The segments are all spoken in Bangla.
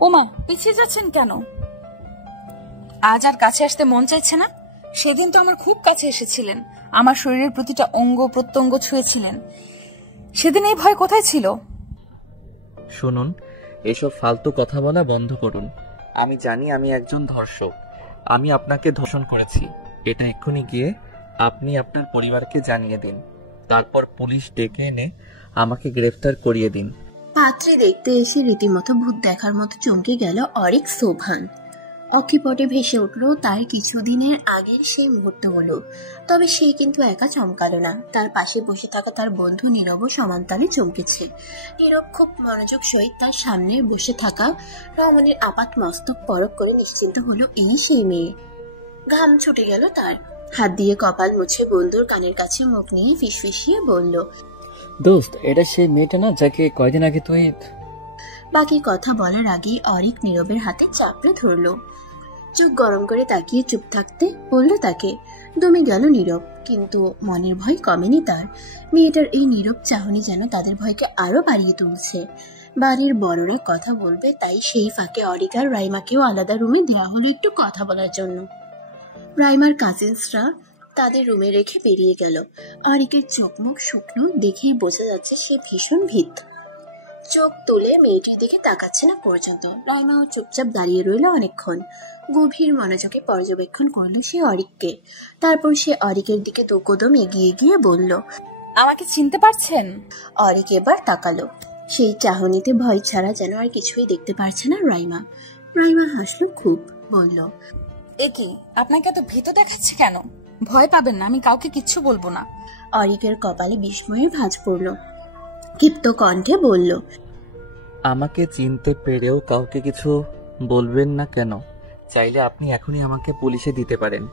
ওমা, পিছিয়ে যাচ্ছেন কেন? আজ আর কাছে আসতে মন চাইছে না? সেদিন তো আমার খুব কাছে এসেছিলেন, আমার শরীরের প্রতিটা অঙ্গ প্রত্যঙ্গ ছুঁয়েছিলেন। সেদিন এই ভয় কোথায় ছিল? শুনুন, এসব ফালতু কথা বলা বন্ধ করুন। আমি জানি আমি একজন ধর্ষক। আমি আপনাকে ধর্ষণ করেছি, এটা এক্ষুনি গিয়ে আপনি আপনার পরিবারকে জানিয়ে দিন। তারপর পুলিশ ডেকে এনে আমাকে গ্রেফতার করিয়ে দিন। পাত্রে দেখতে এসে রীতিমতো ভূত দেখার মতো চমকে গেল অরিক সোভান। অক্ষিপটে ভেসে উঠল তার কিছুদিনের আগের সেই মুহূর্তগুলো। তবে সে কিন্তু একা চমকালো না, তার পাশে বসে থাকা তার বন্ধু নীরবও সমানতালে চমকেছে। নীরব খুব মনোযোগ সহিত তার সামনে বসে থাকা রমণীর আপাত মস্তক পরখ করে নিশ্চিন্ত হলো এই সেই মেয়ে। ঘাম ছুটে গেল তার, হাত দিয়ে কপাল মুছে বন্ধুর কানের কাছে মুখ নিয়ে ফিসফিসিয়ে বলল, দোস্ত, এটা সেই মেয়েটা না যাকে কয়দিন আগে তুই... বাকি কথা বলার আগেই অরিক নীরবের হাতে চাপড়ে ধরল। চোখ গরম করে তাকিয়ে চুপ থাকতে বলল তাকে। দমে গেল নীরব, কিন্তু মনের ভয় কমেনি তার। মেয়েটার এই নীরব চাহনি যেন তাদের ভয়কে আরো বাড়িয়ে তুলছে। বাড়ির বড়রা কথা বলবে, তাই সেই ফাঁকে অরিক আর রাইমাকেও আলাদা রুমে দেওয়া হলো একটু কথা বলার জন্য। রাইমার কাজিনসরা তাদের রুমে রেখে বেরিয়ে গেল। অরিকের চোখ মুখ শুকনো দেখেই বোঝা যাচ্ছে সে ভীষণ ভীত। চোখ তুলে মেয়েটির দিকে তাকাচ্ছে না পর্যন্ত। রাইমাও চুপচাপ দাঁড়িয়ে রইল অনেকক্ষণ। গভীর মনোযোগে পর্যবেক্ষণ করলো সে অরিককে। তারপর সে অরিকের দিকে দু কদম এগিয়ে গিয়ে বলল, আমাকে চিনতে পারছেন? অরিক এবার তাকালো। সেই চাহনিতে ভয় ছাড়া যেন আর কিছুই দেখতে পারছে না রাইমা। রাইমা হাসলো খুব, বলল, এ কি, আপনাকে এত ভীত দেখাচ্ছে কেন? ভয় পাবেন না, আমি কাউকে কিচ্ছু বলবো না। অরিকের কপালে বিস্ময়ের ভাঁজ পড়ল। ক্ষিপ্ত কণ্ঠে বলল, আমাকে চিনতে পেরেও কাউকে কিছু বলবেন না কেন? চাইলে আপনি এখনই আমাকে পুলিশে দিতে পারেন।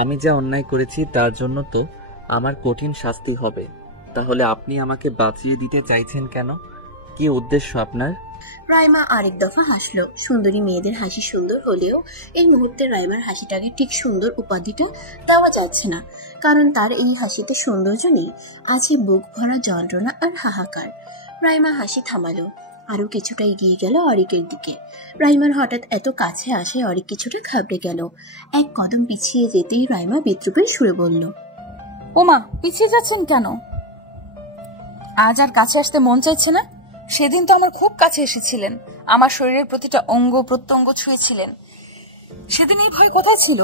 আমি যা অন্যায় করেছি তার জন্য তো আমার কঠিন শাস্তি হবে। তাহলে আপনি আমাকে বাঁচিয়ে দিতে চাইছেন কেন? কি উদ্দেশ্য আপনার? রাইমা আরেক দফা হাসলো। সুন্দরী মেয়েদের হাসি সুন্দর হলেও এই মুহূর্তে রাইমার হাসিটাকে ঠিক সুন্দর উপাধিটা দেওয়া যাচ্ছে না, কারণ তার এই হাসিতে সৌন্দর্য নেই, আছে বুক ভরা যন্ত্রণা আর হাহাকার। রাইমা হাসি থামালো, আরো কিছুটা এগিয়ে গেল অরিকের দিকে। রাইমার হঠাৎ এত কাছে আসে অরিক কিছুটা ঘাবড়ে গেল। এক কদম পিছিয়ে যেতেই রাইমা বিদ্রুপের সুরে বলল, ওমা, পিছিয়ে যাচ্ছেন কেন? আজ আর কাছে আসতে মন চাইছে না? সেদিন তো আমার খুব কাছে এসেছিলেন, আমার শরীরের প্রতিটা অঙ্গ প্রত্যঙ্গ ছুঁয়েছিলেন। সেদিন এই ভয় কোথায় ছিল?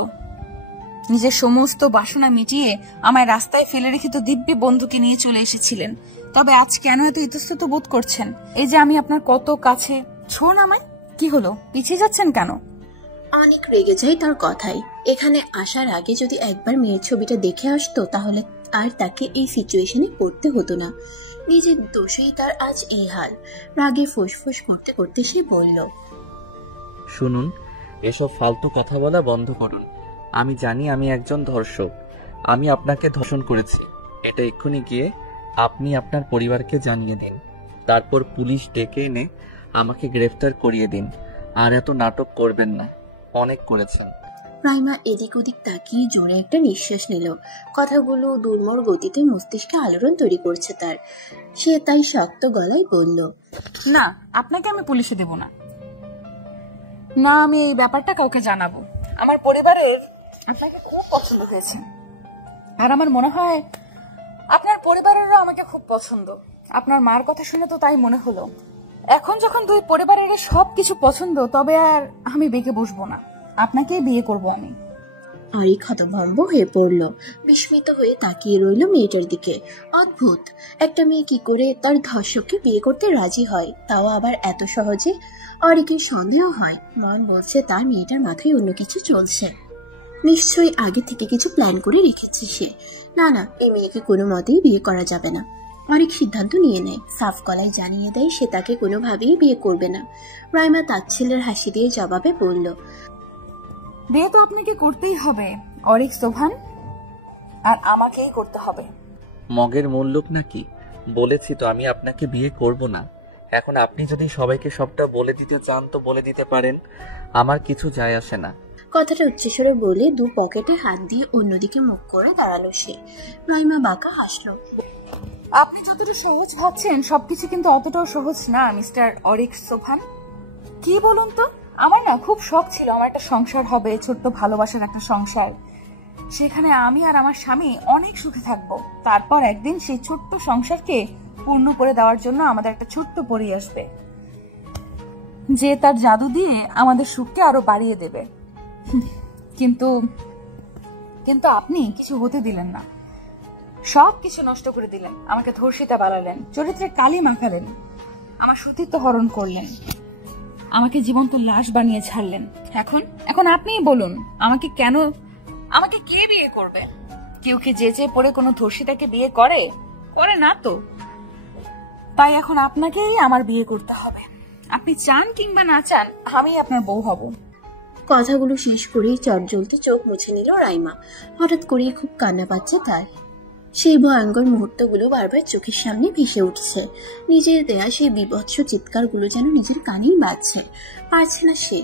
নিজের সমস্ত বাসনা মিটিয়ে আমায় রাস্তায় ফেলে রেখে তো দিব্যি বন্ধুকে নিয়ে চলে এসেছিলেন। তবে আজ কেন এত ইতস্তত বোধ করছেন? এই যে আমি আপনার কত কাছে। ছোন আমায়, কি হলো? পিছিয়ে যাচ্ছেন কেন? অনেক রেগে যায় তার কথায়। এখানে আসার আগে যদি একবার মেয়ের ছবিটা দেখে আসতো তাহলে আর তাকে এই সিচুয়েশনে পড়তে হতো না। নিজের দোষেই তার আজ এই হাল। রাগে ফুসফুস করতে করতে সে বলল, শুনুন, এসব ফালতু কথা বলা বন্ধ করুন। আমি জানি আমি একজন ধর্ষক। আমি আপনাকে ধর্ষণ করেছি, এটা এক্ষুনি গিয়ে আপনি আপনার পরিবারকে জানিয়ে দিন। তারপর পুলিশ ডেকে এনে আমাকে গ্রেফতার করিয়ে দিন। আর এত নাটক করবেন না, অনেক করেছেন। রাইমা এদিক ওদিক তাকিয়ে জোরে একটা নিঃশ্বাস নিল। কথাগুলো দুর্মর গতিতে মস্তিষ্কে আলোড়ন তৈরি করছে তার। সে তাই শক্ত গলায় বলল, না, আপনাকে আমি পুলিশে দেব না। না, আমি এই ব্যাপারটা কাউকে জানাবো। আমার পরিবারের আপনাকে খুব পছন্দ হয়েছে, আর আমার মনে হয় আপনার পরিবারেরও আমাকে খুব পছন্দ। আপনার মার কথা শুনে তো তাই মনে হলো। এখন যখন দুই পরিবারের সবকিছু পছন্দ, তবে আর আমি বেঁকে বসবো না, আপনাকেই বিয়ে করব আমি। অরিক হতভম্ব হয়ে পড়ল। বিস্মিত হয়ে তাকিয়ে রইল মেয়েটার দিকে। অদ্ভুত, একটা মেয়ে কি করে তার ধর্ষককে বিয়ে করতে রাজি হয়, তাও আবার এত সহজে? অরিকের সন্দেহ হয়, মন বলছে তার মেয়েটার মাথায় অন্য কিছু চলছে। নিশ্চয়ই আগে থেকে কিছু প্ল্যান করে রেখেছে সে। না না, এই মেয়েকে কোনো মতেই বিয়ে করা যাবে না। অরিক সিদ্ধান্ত নিয়ে নেয়, সাফ গলায় জানিয়ে দেয় সে তাকে কোনোভাবেই বিয়ে করবে না। রাইমা তাচ্ছিল্যের হাসি দিয়ে জবাবে বলল, বিয়ে তো আপনাকে করতেই হবে অরিক সোভান, আর আমাকেই করতে হবে। মগের মূল লোক নাকি? বলেছি তো আমি আপনাকে বিয়ে করব না। এখন আপনি যদি সবাইকে সবটা বলে দিতে চান তো বলে দিতে পারেন, আমার কিছু যায় আসে না। কথাটা উচ্চস্বরে বলে দু পকেটে হাত দিয়ে অন্যদিকে মুখ করে দাঁড়ালো সে। রাইমা বাঁকা হাসলো। আপনি যতটা সহজ ভাবছেন সবকিছু কিন্তু অতটাও সহজ না মিস্টার অরিক সোভান। কি বলুন তো, আমার না খুব শখ ছিল আমার একটা সংসার হবে, ছোট্ট ভালোবাসার একটা সংসার। সেখানে আমি আর আমার স্বামী অনেক সুখে থাকবো। তারপর একদিন সেই ছোট্ট সংসারকে পূর্ণ করে দেওয়ার জন্য আমাদের একটা ছোট্ট পরী আসবে, যে তার জাদু দিয়ে আমাদের সুখকে আরো বাড়িয়ে দেবে। কিন্তু কিন্তু আপনি কিছু হতে দিলেন না, সব কিছু নষ্ট করে দিলেন। আমাকে ধর্ষিতা বানালেন, চরিত্রে কালি মাখালেন, আমার সতীত্ব হরণ করলেন, আমাকে জীবন্ত লাশ বানিয়ে ছাড়লেন। এখন আপনিই বলুন, আমাকে কে বিয়ে করবে? কেউ কি যে পড়ে কোনো ধর্ষিতাকে বিয়ে করে না তো। তাই এখন আপনাকেই আমার বিয়ে করতে হবে। আপনি চান কিংবা না চান, আমি আপনার বউ হব। কথাগুলো শেষ করেই চটজলতে চোখ মুছে নিল রাইমা। হঠাৎ করেই খুব কান্না পাচ্ছে তার। সেই ভয়ঙ্কর মুহূর্তগুলো বারবার চোখের সামনে ভেসে উঠছে। নিজের দেয়া সেই বীভৎস চিৎকারগুলো যেন নিজের কানেই বাজছে। পারছে না সে,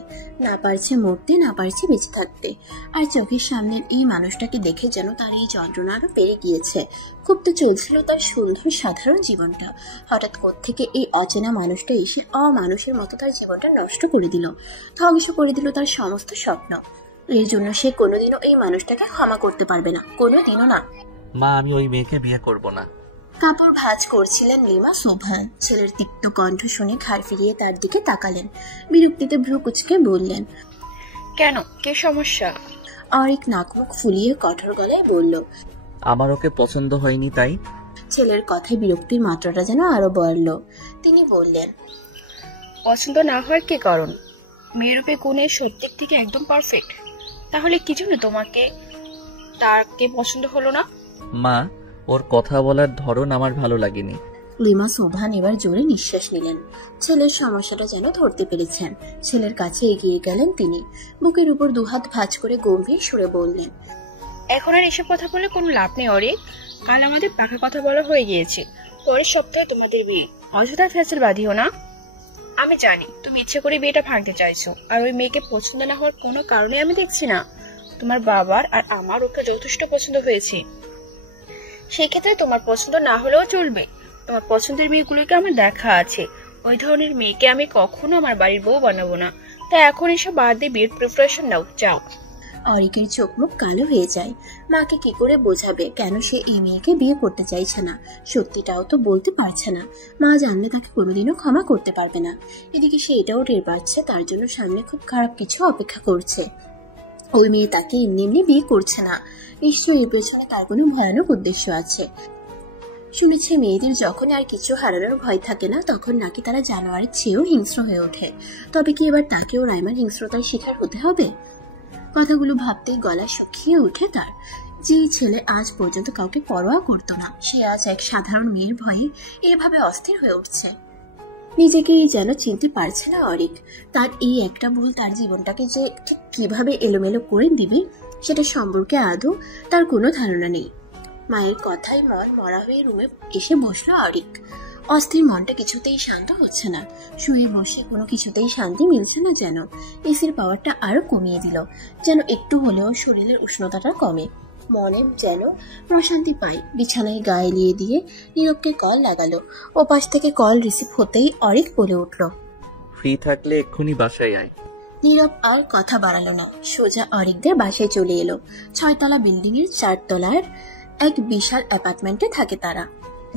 না পারছে মরতে, না পারছে বেঁচে থাকতে। আর চোখের সামনের এই মানুষটাকে দেখে যেন তার এই যন্ত্রণা আরো বেড়ে গিয়েছে। খুব তো চলছিল তার সুন্দর সাধারণ জীবনটা, হঠাৎ কোত্থেকে এই অচেনা মানুষটা এসে অমানুষের মতো তার জীবনটা নষ্ট করে দিল, ধ্বংস করে দিল তার সমস্ত স্বপ্ন। এর জন্য সে কোনোদিনও এই মানুষটাকে ক্ষমা করতে পারবে না, কোনোদিনও না। মা, আমি ওই মেয়েকে বিয়ে করব না। কাপড় ভাঁজ করছিলেন লিমা সোভান। ছেলের তিক্ত কণ্ঠ শুনে ঘাড় ফিরিয়ে তার দিকে তাকালেন। বিরক্তিতে ভ্রু কুচকে বললেন, কেন, কি সমস্যা? অরিক নাকমুখ ফুলিয়ে কঠোর গলায় বলল, আমার ওকে পছন্দ হয়নি তাই। ছেলের কথায় বিরক্তির মাত্রাটা যেন আরো বাড়ল। তিনি বললেন, পছন্দ না হওয়ার কি কারণ? মেয়েরূপে গুণে সত্যের থেকে একদম পারফেক্ট, তাহলে কি জন্য তোমাকে তাকে পছন্দ হলো না? মা, ওর কথা বলার ধরন আমার ভালো লাগেনি। লিমা সোভান এবার জোরে নিঃশ্বাস নিলেন। ছেলের সমস্যাটা যেন ধরতে পেরেছেন। ছেলের কাছে এগিয়ে গেলেন তিনি। বুকের উপর দুহাত ভাঁজ করে গম্ভীর সুরে বললেন, এখন আর এসব কথা বলে কোনো লাভ নেই অরিক। কাল আমাদের পাকা কথা বলা হয়ে গিয়েছে, পরের সপ্তাহে তোমাদের বিয়ে। অযথা ফ্যাসেল বাঁধিও না। আমি জানি তুমি ইচ্ছে করে বিয়েটা ভাঙতে চাইছো, আর ওই মেয়েকে পছন্দ না হওয়ার কোনো কারণে আমি দেখছি না। তোমার বাবার আর আমার ওকে যথেষ্ট পছন্দ হয়েছে। সেই ক্ষেত্রে তোমার পছন্দ না হলেও চলবে। তোমার পছন্দের মেয়েগুলোকে আমার দেখা আছে। ওই ধরনের মেয়েকে আমি কখনো আমার বাড়ির বউ বানাবো না। তাই এখন এসব বাদ দিয়ে বিয়ের প্রিপারেশন নাও, যাও। অরিকের চোখ মুখ কালো হয়ে যায়। মাকে কি করে বোঝাবে কেন সে এই মেয়েকে বিয়ে করতে চাইছে না? সত্যিটাও তো বলতে পারছে না। মা জানলে তাকে কোনোদিনও ক্ষমা করতে পারবে না। এদিকে সে এটাও টের পাচ্ছে তার জন্য সামনে খুব খারাপ কিছু অপেক্ষা করছে। ওই মেয়ে তাকে এমনি এমনি বিয়ে করছে না, নিশ্চয়ই এর পেছনে তার কোনো ভয়ানক উদ্দেশ্য আছে। শুনেছে মেয়েদের যখন আর কিছু হারানোর ভয় থাকে না, তখন নাকি তারা জানোয়ারের চেয়েও হিংস্র হয়ে ওঠে। তবে কি এবার তাকেও রাইমার হিংস্রতার শিকার হতে হবে? কথাগুলো ভাবতেই গলা শুকিয়ে উঠে তার। যে ছেলে আজ পর্যন্ত কাউকে পরোয়া করতো না, সে আজ এক সাধারণ মেয়ের ভয়ে এভাবে অস্থির হয়ে উঠছে। নিজেকেই যেন চিনতে পারছে না অরিক। তার এই একটা ভুল তার জীবনটাকে যে ঠিক কিভাবে এলোমেলো করে দিবে সেটা সম্পর্কে আদৌ তার কোনো ধারণা নেই। মায়ের কথায় মন মরা হয়ে রুমে এসে বসলো অরিক। অস্থির মনটা কিছুতেই শান্ত হচ্ছে না। শুয়ে বসে কোনো কিছুতেই শান্তি মিলছে না যেন। এসির পাওয়ারটা আরো কমিয়ে দিল, যেন একটু হলেও শরীরের উষ্ণতাটা কমে। মনে যেন প্রশান্তি পায়। বিছানায় গা এলিয়ে দিয়ে নীরবকে কল লাগালো। ও পাশ থেকে কল রিসিভ হতেই অরিক বলে উঠল, ফ্রি থাকলে এক্ষুনি বাসায় আয়। নীরব আর কথা বাড়ালো না, সোজা অরিকদের বাসায় চলে এলো। 6 তলা বিল্ডিং এর 4 তলার এক বিশাল অ্যাপার্টমেন্টে থাকে তারা।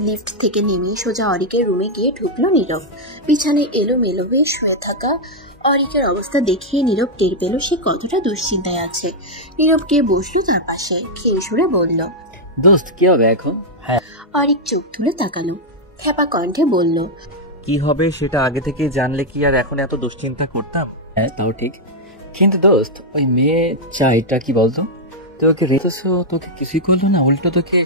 লিফট থেকে নেমে সোজা অরিকের রুমে গিয়ে ঢুকলো নীরব। বিছানায় এলোমেলো হয়ে শুয়ে থাকা অরিকের অবস্থা দেখিয়ে নীরব টের পেল সে কতটা দুশ্চিন্তায় আছে। নীরব গিয়ে বসলো তার পাশে, খেয়ে সুরে বলল, দোস্ত কি হবে এখন? হ্যাঁ। অরিক চোখ তুলে তাকালো, খ্যাপা কণ্ঠে বলল, কি হবে সেটা আগে থেকে জানলে কি আর এখন এত দুশ্চিন্তা করতাম? হ্যাঁ, তাও ঠিক। কিন্তু দোস্ত, ওই মেয়ে চাইটা কি বলতো? তুই ওকে রেখেছো, তোকে কিছুই করলো না, উল্টো তোকে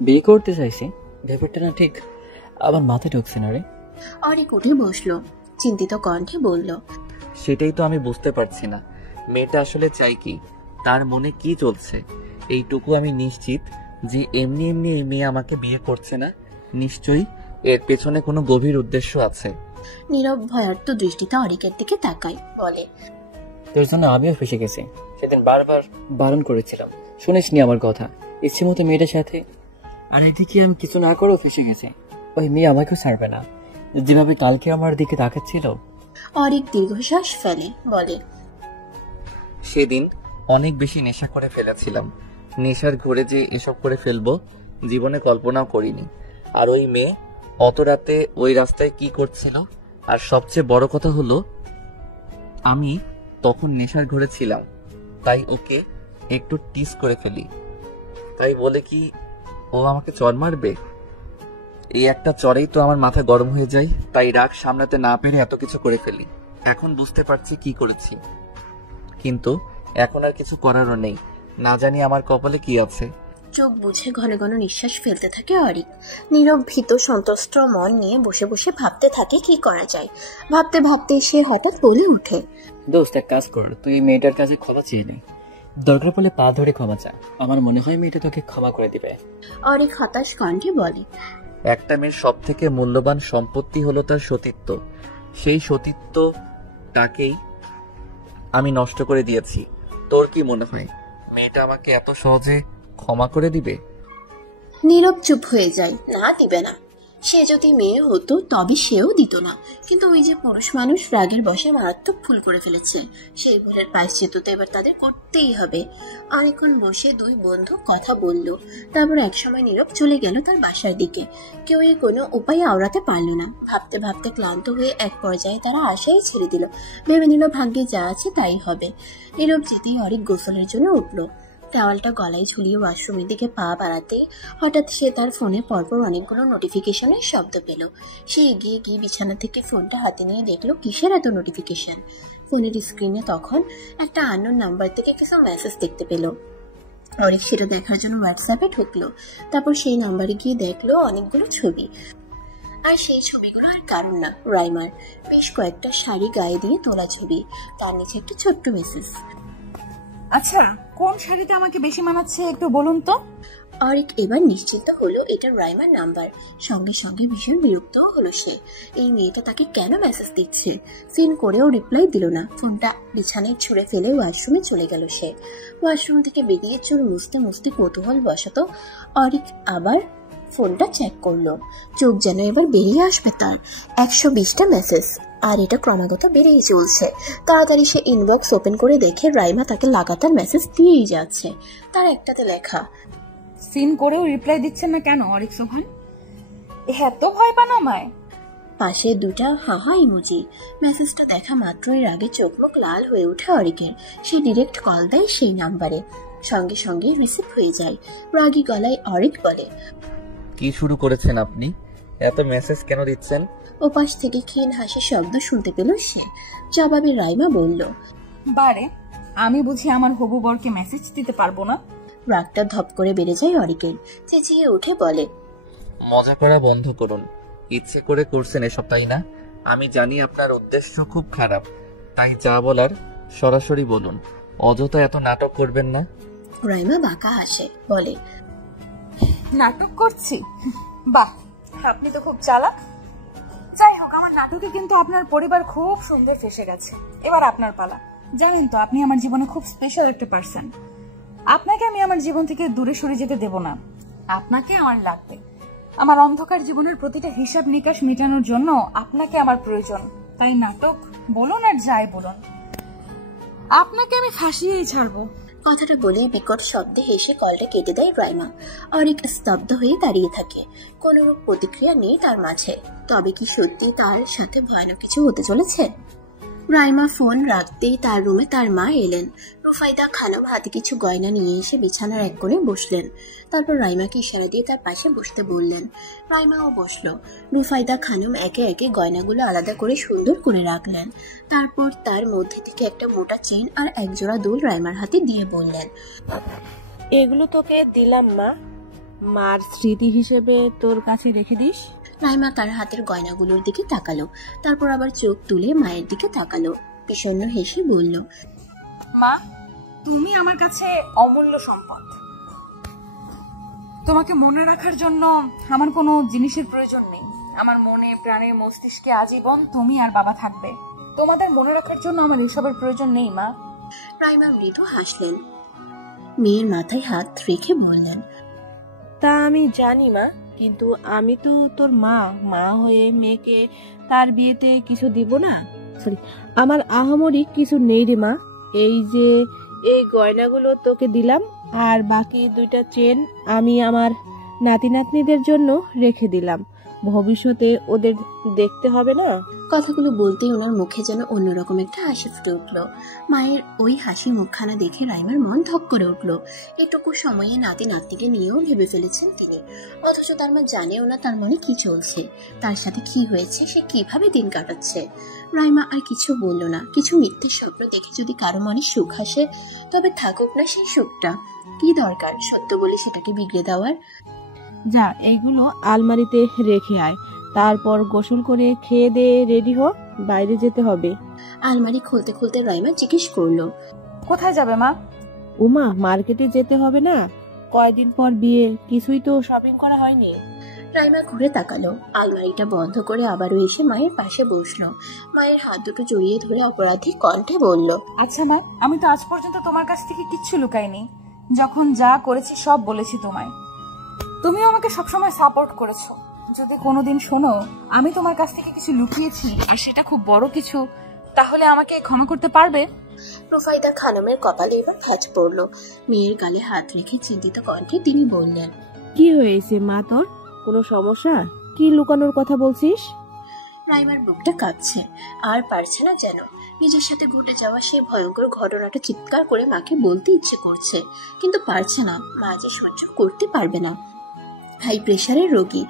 বিয়ে করতে চাইছে। ব্যাপারটা না ঠিক আবার মাথায় ঢুকছে না রে। অরিক উঠে বসলো, চিন্তিত কণ্ঠে বলল, সেটাই তো আমি বুঝতে পারছি না, মেয়েটা আসলে চাই কি, তার মনে কি চলছে। এইটুকু আমি নিশ্চিত যে এমনি এমনি এই মেয়ে আমাকে বিয়ে করছে না, নিশ্চয়ই এর পেছনে কোনো গভীর উদ্দেশ্য আছে। নীরব ভয়ার্ত দৃষ্টিতে অরিকের দিকে তাকায়, বলে, তোর জন্য আমিও ফেসে গেছি। সেদিন বারবার বারণ করেছিলাম, শুনিসনি আমার কথা। ইচ্ছে মতো মেয়েটার সাথে, আর এদিকে আমি কিছু না করেও ফেসে গেছি। ওই মেয়ে আমাকেও ছাড়বে না, যেভাবে কালকে আমার দিকে তাকাচ্ছিল। অরিক দীর্ঘশ্বাস ফেলে, বলে, সেদিন অনেক বেশি নেশা করে ফেলেছিলাম। নেশার ঘুরে যে এসব করে ফেলবো জীবনে কল্পনাও করিনি। আর ওই মেয়ে অত রাতে ওই রাস্তায় কি করছিল? আর সবচেয়ে বড় কথা হলো আমি তখন নেশার ঘরে ছিলাম, তাই ওকে একটু টিস করে ফেলি। তাই বলে কি ও আমাকে চড় মারবে? এই একটা চড়েই তো আমার মাথা গরম হয়ে যায়, তাই রাগ সামলাতে না পেরে এত কিছু করে ফেলি। এখন বুঝতে পারছি কি করেছি, কিন্তু এখন আর কিছু করারও নেই। না জানি আমার কপালে কি আছে। চোখ বুঝে ঘন ঘন নিঃশ্বাস ফেলতে থাকে অরিক। নীরব ভীত সন্ত্রস্ত মন নিয়ে বসে বসে ভাবতে থাকে কি করা যায়। ভাবতে ভাবতে সে হঠাৎ বলে ওঠে, দোস্ত এক কাজ কর, তুই এই মেয়েটার কাছে ক্ষমা চেয়ে নে। দরকার পড়লে পা ধরে ক্ষমা চা, আমার মনে হয় মেয়েটা তোকে ক্ষমা করে দিবে। অরিক হতাশ কণ্ঠে বলে, একটা মেয়ের সব থেকে মূল্যবান সম্পত্তি হলো তার সতীত্ব। সেই সতীত্বটাকেই আমি নষ্ট করে দিয়েছি। তোর কি মনে হয় মেয়েটা আমাকে এত সহজে ক্ষমা করে দিবে? নীরব চুপ হয়ে যায়। না, দিবে না। সে যদি মেয়ে হতো তবে সেও দিত না। কিন্তু ওই যে পুরুষ মানুষ রাগের বশে মারাত্মক ভুল করে ফেলেছে, সেই ভুলের প্রায়শ্চিত্ত তো এবার তাদের করতেই হবে। অনেকক্ষণ বসে দুই বন্ধু কথা বলল। তারপর একসময় নীরব চলে গেল তার বাসার দিকে। কেউই কোনো উপায় আওড়াতে পারল না। ভাবতে ভাবতে ক্লান্ত হয়ে এক পর্যায়ে তারা আশাই ছেড়ে দিল। ভেবে নিল ভাগ্যে যা আছে তাই হবে। নীরব যেতেই অরিক গোসলের জন্য উঠল। টাওয়ালটা গলায় ঝুলিয়ে ওয়াশরুমের দিকে পা বাড়াতেই হঠাৎ সে তার ফোনে পরপর অনেকগুলো নোটিফিকেশনের শব্দ পেল। সে এগিয়ে গিয়ে বিছানা থেকে ফোনটা হাতে নিয়ে দেখলো কিসের এত নোটিফিকেশন। ফোনের স্ক্রিনে তখন একটা আননোন নাম্বার থেকে কিছু মেসেজ দেখতে পেল। অনেক সেটা দেখার জন্য হোয়াটসঅ্যাপে ঢুকলো। তারপর সেই নাম্বারে গিয়ে দেখলো অনেকগুলো ছবি। আর সেই ছবিগুলো আর কারণ না, রাইমার বেশ কয়েকটা শাড়ি গায়ে দিয়ে তোলা ছবি। তার নিচে একটা ছোট্ট মেসেজ, আচ্ছা কোন শাড়িটা আমাকে বেশি মানাচ্ছে একটু বলুন তো। অরিক এবার নিশ্চিন্ত হলো এটা রাইমার নাম্বার। সঙ্গে সঙ্গে ভীষণ বিরক্তও হলো সে। এই মেয়েটা তাকে কেন মেসেজ দিচ্ছে? সিন করেও রিপ্লাই দিল না। ফোনটা বিছানায় ছুঁড়ে ফেলে ওয়াশরুমে চলে গেল সে। ওয়াশরুম থেকে বেরিয়ে চুল মুছতে মুছতে কৌতূহল বশত অরিক আবার ফোনটা চেক করলো। চোখ যেন এবার বেরিয়ে আসবে তার। 120টা মেসেজ, আর এটা ক্রমাগত বেড়েই চলছে। তাড়াতাড়ি সে ইনবক্স ওপেন করে দেখে রাইমা তাকে লাগাতার মেসেজ দিয়েই যাচ্ছে। তার একটাতে লেখা, সিন করেও রিপ্লাই দিচ্ছেন না কেন অরিক সোহান? এত ভয় পান আমায়? পাশে দুটা হাহা ইমোজি। মেসেজটা দেখা মাত্রই রাগে চোখ মুখ লাল হয়ে ওঠে অরিকের। সে ডিরেক্ট কল দেয় সেই নাম্বারে। সঙ্গে সঙ্গে রিসিভ হয়ে যায়। রাগী গলায় অরিক বলে, কি শুরু করেছেন আপনি? এত মেসেজ কেন দিচ্ছেন? ওপাশ থেকে ক্ষীণ হাসির শব্দ শুনতে পেল সে। জবাবে রাইমা বলল, বারে আমি বুঝি আমার হবু বরকে মেসেজ দিতে পারবো না? রাগটা ধপ করে বেড়ে যায় অরিকের। চেঁচিয়ে উঠে বলে, মজা করা বন্ধ করুন। ইচ্ছে করে করছেন এসব, তাই না? আমি জানি আপনার উদ্দেশ্য খুব খারাপ, তাই যা বলার সরাসরি বলুন। অযথা এত নাটক করবেন না। রাইমা বাঁকা হাসে, বলে, নাটক করছি? বাহ, আপনি তো খুব চালাক। যাই হোক, আমার নাটকে কিন্তু আপনার পরিবার খুব সুন্দর ফেসে গেছে। এবার আপনার পালা। জানেন তো আপনি আমার জীবনে খুব স্পেশাল একটা পার্সন। আপনাকে আমি আমার জীবন থেকে দূরে সরে যেতে দেব না। আপনাকে আমার লাগবে। আমার অন্ধকার জীবনের প্রতিটা হিসাব নিকাশ মেটানোর জন্য আপনাকে আমার প্রয়োজন। তাই নাটক বলুন আর যাই বলুন, আপনাকে আমি ফাঁসিয়েই ছাড়বো। কথাটা বলে বিকট শব্দে হেসে কলটা কেটে দেয় রাইমা। অরিক স্তব্ধ হয়ে দাঁড়িয়ে থাকে। কোনরূপ প্রতিক্রিয়া নেই তার মাঝে। তবে কি সত্যি তার সাথে ভয়ানক কিছু হতে চলেছে? রাইমা ফোন রাখতেই তার রুমে তার মা এলেন। রুফাইদা খানম হাতে কিছু গয়না নিয়ে এসে বিছানার এক কোণে বসলেন। তারপর রাইমাকে ইশারা দিয়ে তার পাশে বসতে বললেন। রাইমাও বসলো। রুফাইদা খানম একে একে গয়নাগুলো আলাদা করে সুন্দর করে রাখলেন। তারপর তার মধ্যে থেকে একটা মোটা চেন আর একজোড়া দুল রাইমার হাতে দিয়ে বললেন, এগুলো তোকে দিলাম মা, মার স্মৃতি হিসেবে তোর কাছে রেখে দিস। রাইমা তার হাতের গয়নাগুলোর দিকে তাকালো। তারপর আবার চোখ তুলে মায়ের দিকে তাকালো। বিষণ্ণ হেসে বলল, মা, তুমি আমার কাছে অমূল্য সম্পদ। তোমাকে মনে রাখার জন্য আমার কোনো জিনিসের প্রয়োজন নেই। আমার মনে প্রাণে মস্তিষ্কে আজীবন তুমি আর বাবা থাকবে। তোমাদের মনে রাখার জন্য আমার এসবের প্রয়োজন নেই মা। রাইমা মৃদু হাসলেন। মেয়ের মাথায় হাত রেখে বললেন, তা আমি জানি মা, কিন্তু আমি তো তোর মা। মা হয়ে মেয়েকে তার বিয়েতে কিছু দিব না? সরি, আমার আহামরি কিছু নেই রে মা। এই যে এই গয়নাগুলো তোকে দিলাম, আর বাকি 2টা চেন আমি আমার নাতি নাতনিদের জন্য রেখে দিলাম। ভবিষ্যতে ওদের দেখতে হবে না। কথাগুলো বলতেই ওনার মুখে যেন অন্যরকম একটা হাসি ফুটে উঠল। মায়ের ওই হাসি মুখখানা দেখে রাইমার মন ধক করে উঠল। এটুকু সময়ে নাতি নাতনিকে নিয়েও ভেবে ফেলেছেন তিনি, অথচ তার মা জানেও না তার মনে কি চলছে, তার সাথে কি হয়েছে, সে কিভাবে দিন কাটাচ্ছে। রাইমা আর কিছু বলল না। কিছু মিথ্যে স্বপ্ন দেখে যদি কারো মনে সুখ আসে, তবে থাকুক না সেই সুখটা। কি দরকার সত্য বলে সেটাকে বিগড়ে দেওয়ার। যা, এইগুলো আলমারিতে রেখে আয়, তারপর গোসল করে খেয়ে দিয়ে রেডি হ, বাইরে যেতে হবে। আলমারি খুলতে খুলতে রাইমা জিজ্ঞেস করলো, কোথায় যাবে মা? উমা, মার্কেটে যেতে হবে না? কয়দিন পর বিয়ে, কিছুই তো শপিং করা হয়নি। রাইমা ঘুরে তাকালো। আলমারিটা বন্ধ করে আবারও এসে মায়ের পাশে বসলো। মায়ের হাত দুটো জড়িয়ে ধরে অপরাধী কণ্ঠে বলল, আচ্ছা মা, আমি তো আজ পর্যন্ত তোমার কাছ থেকে কিচ্ছু লুকাইনি। যখন যা করেছি সব বলেছি তোমায়। তুমিও আমাকে সবসময় সাপোর্ট করেছো। যদি কোনোদিন শোনো আমি তোমার কাছ থেকে কিছু লুকিয়েছি আর সেটা খুব বড় কিছু, তাহলে আমাকে ক্ষমা করতে পারবে? রুফাইদা খানমের কপালে এবার ভাঁজ পড়লো। মেয়ের গালে হাত রেখে চিন্তিত কণ্ঠে তিনি বললেন, কি হয়েছে মা তোর? কোনো সমস্যা? কি লুকানোর কথা বলছিস? রাইমার বুকটা কাঁপছে, আর পারছে না যেন। নিজের সাথে ঘটে যাওয়া সেই ভয়ঙ্কর ঘটনাটা চিৎকার করে মাকে বলতে ইচ্ছে করছে, কিন্তু পারছে না। মা যে সহ্য করতে পারবে না। হাই প্রেশারের রোগী,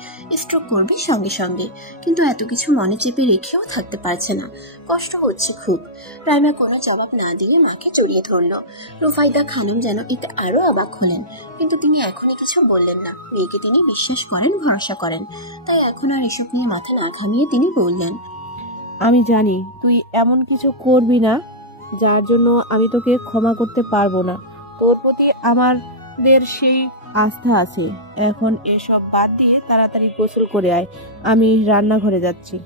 স্ট্রোক করবে সঙ্গে সঙ্গে, কিন্তু এত কিছু মনে চেপে রেখেও থাকতে পারছে না। কষ্ট হচ্ছে খুব। রাইমা কোনো জবাব না দিয়ে মাকে জড়িয়ে ধরলো। রুফাইদা খানম যেন এতে আরো অবাক হলেন, কিন্তু তিনি এখনই কিছু বললেন না। মেয়েকে তিনি বিশ্বাস করেন, ভরসা করেন, তাই এখন আর এসব নিয়ে মাথা না ঘামিয়ে তিনি বললেন, আমি জানি তুই এমন কিছু করবি না যার জন্য আমি তোকে ক্ষমা করতে পারবো না। তোর প্রতি আমাদের সেই আস্থা আছে। এখন এসব বাদ দিয়ে তাড়াতাড়ি গোসল করে আয়, আমি রান্নাঘরে যাচ্ছি।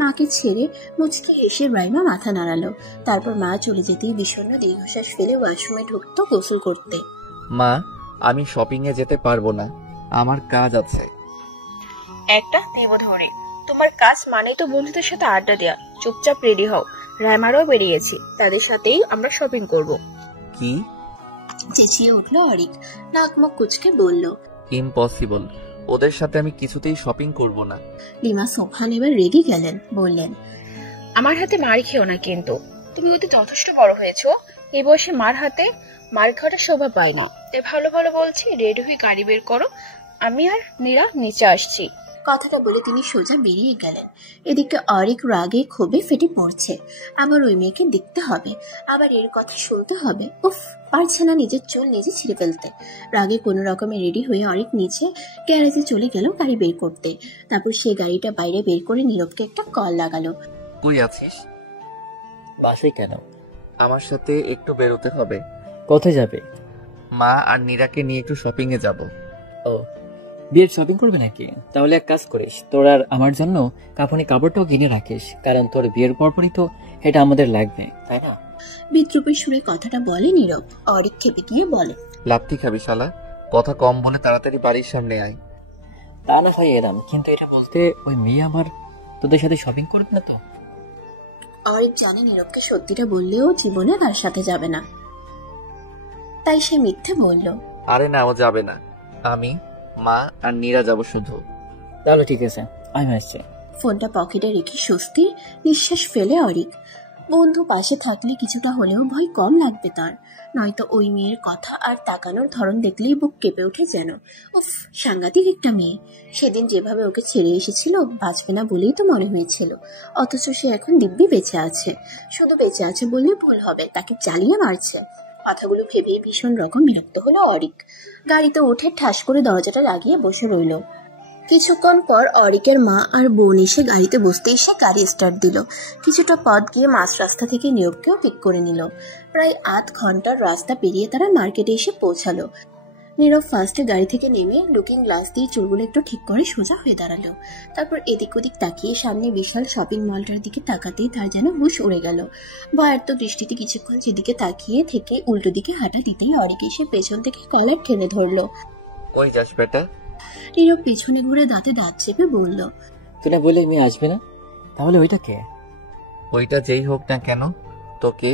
মাকে ছেড়ে মুচকে হেসে রাইমা মাথা নাড়ালো। তারপর মা চলে যেতেই বিষণ্ণ দীর্ঘশ্বাস ফেলে ওয়াশরুমে ঢুকতো গোসল করতে। মা, আমি শপিং এ যেতে পারবো না, আমার কাজ আছে। একটা দেব ধরে, তোমার কাজ মানে তো বন্ধুদের সাথে আড্ডা দেয়া। চুপচাপ রেডি হও, রাইমারাও বেরিয়েছি, তাদের সাথেই আমরা শপিং করব। কি? চেঁচিয়ে উঠলো অরিক, নাক মুখ কুচকে বলল, ইম্পসিবল, ওদের সাথে আমি কিছুতেই শপিং করব না। লিমা সোফান এবার রেগে গেলেন, বললেন, আমার হাতে মার খেও না কিন্তু। তুমি তো যথেষ্ট বড় হয়েছো, এই বয়সে মার হাতে মার খাওয়াটা শোভা পায় না। তাই ভালো ভালো বলছি, রেডি হয়ে গাড়ি বের করো, আমি আর নীরা নিচে আসছি। কথাটা বলে তিনি সোজা বেরিয়ে গেলেন। এদিকে অরিক রাগে ক্ষোভে ফেটে পড়ছে। আবার ওই মেয়েকে দেখতে হবে, আবার এর কথা শুনতে হবে। উফ, পারছে না নিজের চুল নিজে ছিঁড়ে ফেলতে। রাগে কোনো রকমে রেডি হয়ে অরিক নিচে গ্যারেজে চলে গেল গাড়ি বের করতে। তারপর সে গাড়িটা বাইরে বের করে নীরবকে একটা কল লাগালো। কই আছিস? বাসে কেন? আমার সাথে একটু বেরোতে হবে। কোথায় যাবে? মা আর নীরাকে নিয়ে একটু শপিং এ যাব। ও, বিয়ের শপিং করবে নাকি? তাহলে এক কাজ করিস, তোর আর আমার জন্য কাফনি কাপড়টাও কিনে রাখিস, কারণ তোর বিয়ের পরপরই তো এটা আমাদের লাগবে, তাই না? বিদ্রুপের সুরে কথাটা বলে নীরব। অরিক খেপে গিয়ে বলে, লাপ্তি খাবি শালা? কথা কম বলে তাড়াতাড়ি বাড়ির সামনে আয়। তা না হয় এলাম, কিন্তু এটা বলতে ওই মেয়ে আমার তোদের সাথে শপিং করবে না তো? অরিক জানে নীরবকে সত্যিটা বললেও জীবনে তার সাথে যাবে না, তাই সে মিথ্যে বলল। আরে না, ও যাবে না। আমি, মা আর নীরা যাব শুধু। তাহলে ঠিক আছে, আমি আসছি। ফোনটা পকেটে রেখে স্বস্তির নিঃশ্বাস ফেলে অরিক। বন্ধু পাশে থাকলে কিছুটা হলেও ভয় কম লাগবে তার, নয়তো ওই মেয়ের কথা আর তাকানোর ধরন দেখলেই বুক কেঁপে ওঠে যেন। উফ, সাংঘাতিক একটা মেয়ে। সেদিন যেভাবে ওকে ছেড়ে এসেছিল, বাঁচবে না বলেই তো মনে হয়েছিল, অথচ সে এখন দিব্যি বেঁচে আছে। শুধু বেঁচে আছে বললে ভুল হবে, তাকে জ্বালিয়ে মারছে। কথাগুলো ভেবেই ভীষণ রকম বিরক্ত হলো অরিক। গাড়িতে উঠে ঠাস করে দরজাটা লাগিয়ে বসে রইল। কিছুক্ষণ পর অরিকের মা আর বোন এসে গাড়িতে বসতে এসে গাড়ি স্টার্ট দিল। কিছুটা পথ গিয়ে মাঝ রাস্তা থেকে নীরবকেও পিক করে নিল। প্রায় আধ ঘন্টার রাস্তা পেরিয়ে তারা মার্কেটে এসে পৌঁছালো। নীরব ফার্স্টে গাড়ি থেকে নেমে লুকিং গ্লাস দিয়ে চুলগুলো একটু ঠিক করে সোজা হয়ে দাঁড়ালো। তারপর এদিক ওদিক তাকিয়ে সামনে বিশাল শপিং মলটার দিকে তাকাতেই তার যেন হুঁশ উড়ে গেল। ভয়ার্ত দৃষ্টিতে কিছুক্ষণ সেদিকে তাকিয়ে থেকে উল্টো দিকে হাঁটা দিতেই অরিক এসে পেছন থেকে কলার টেনে ধরলো। কই যাস বেটা? নীরব পেছনে ঘুরে দাঁতে দাঁত চেপে বলল, তুই না বললে মেয়ে আসবে না, তাহলে ওইটা কে? ওইটা যেই হোক না কেন, তোকে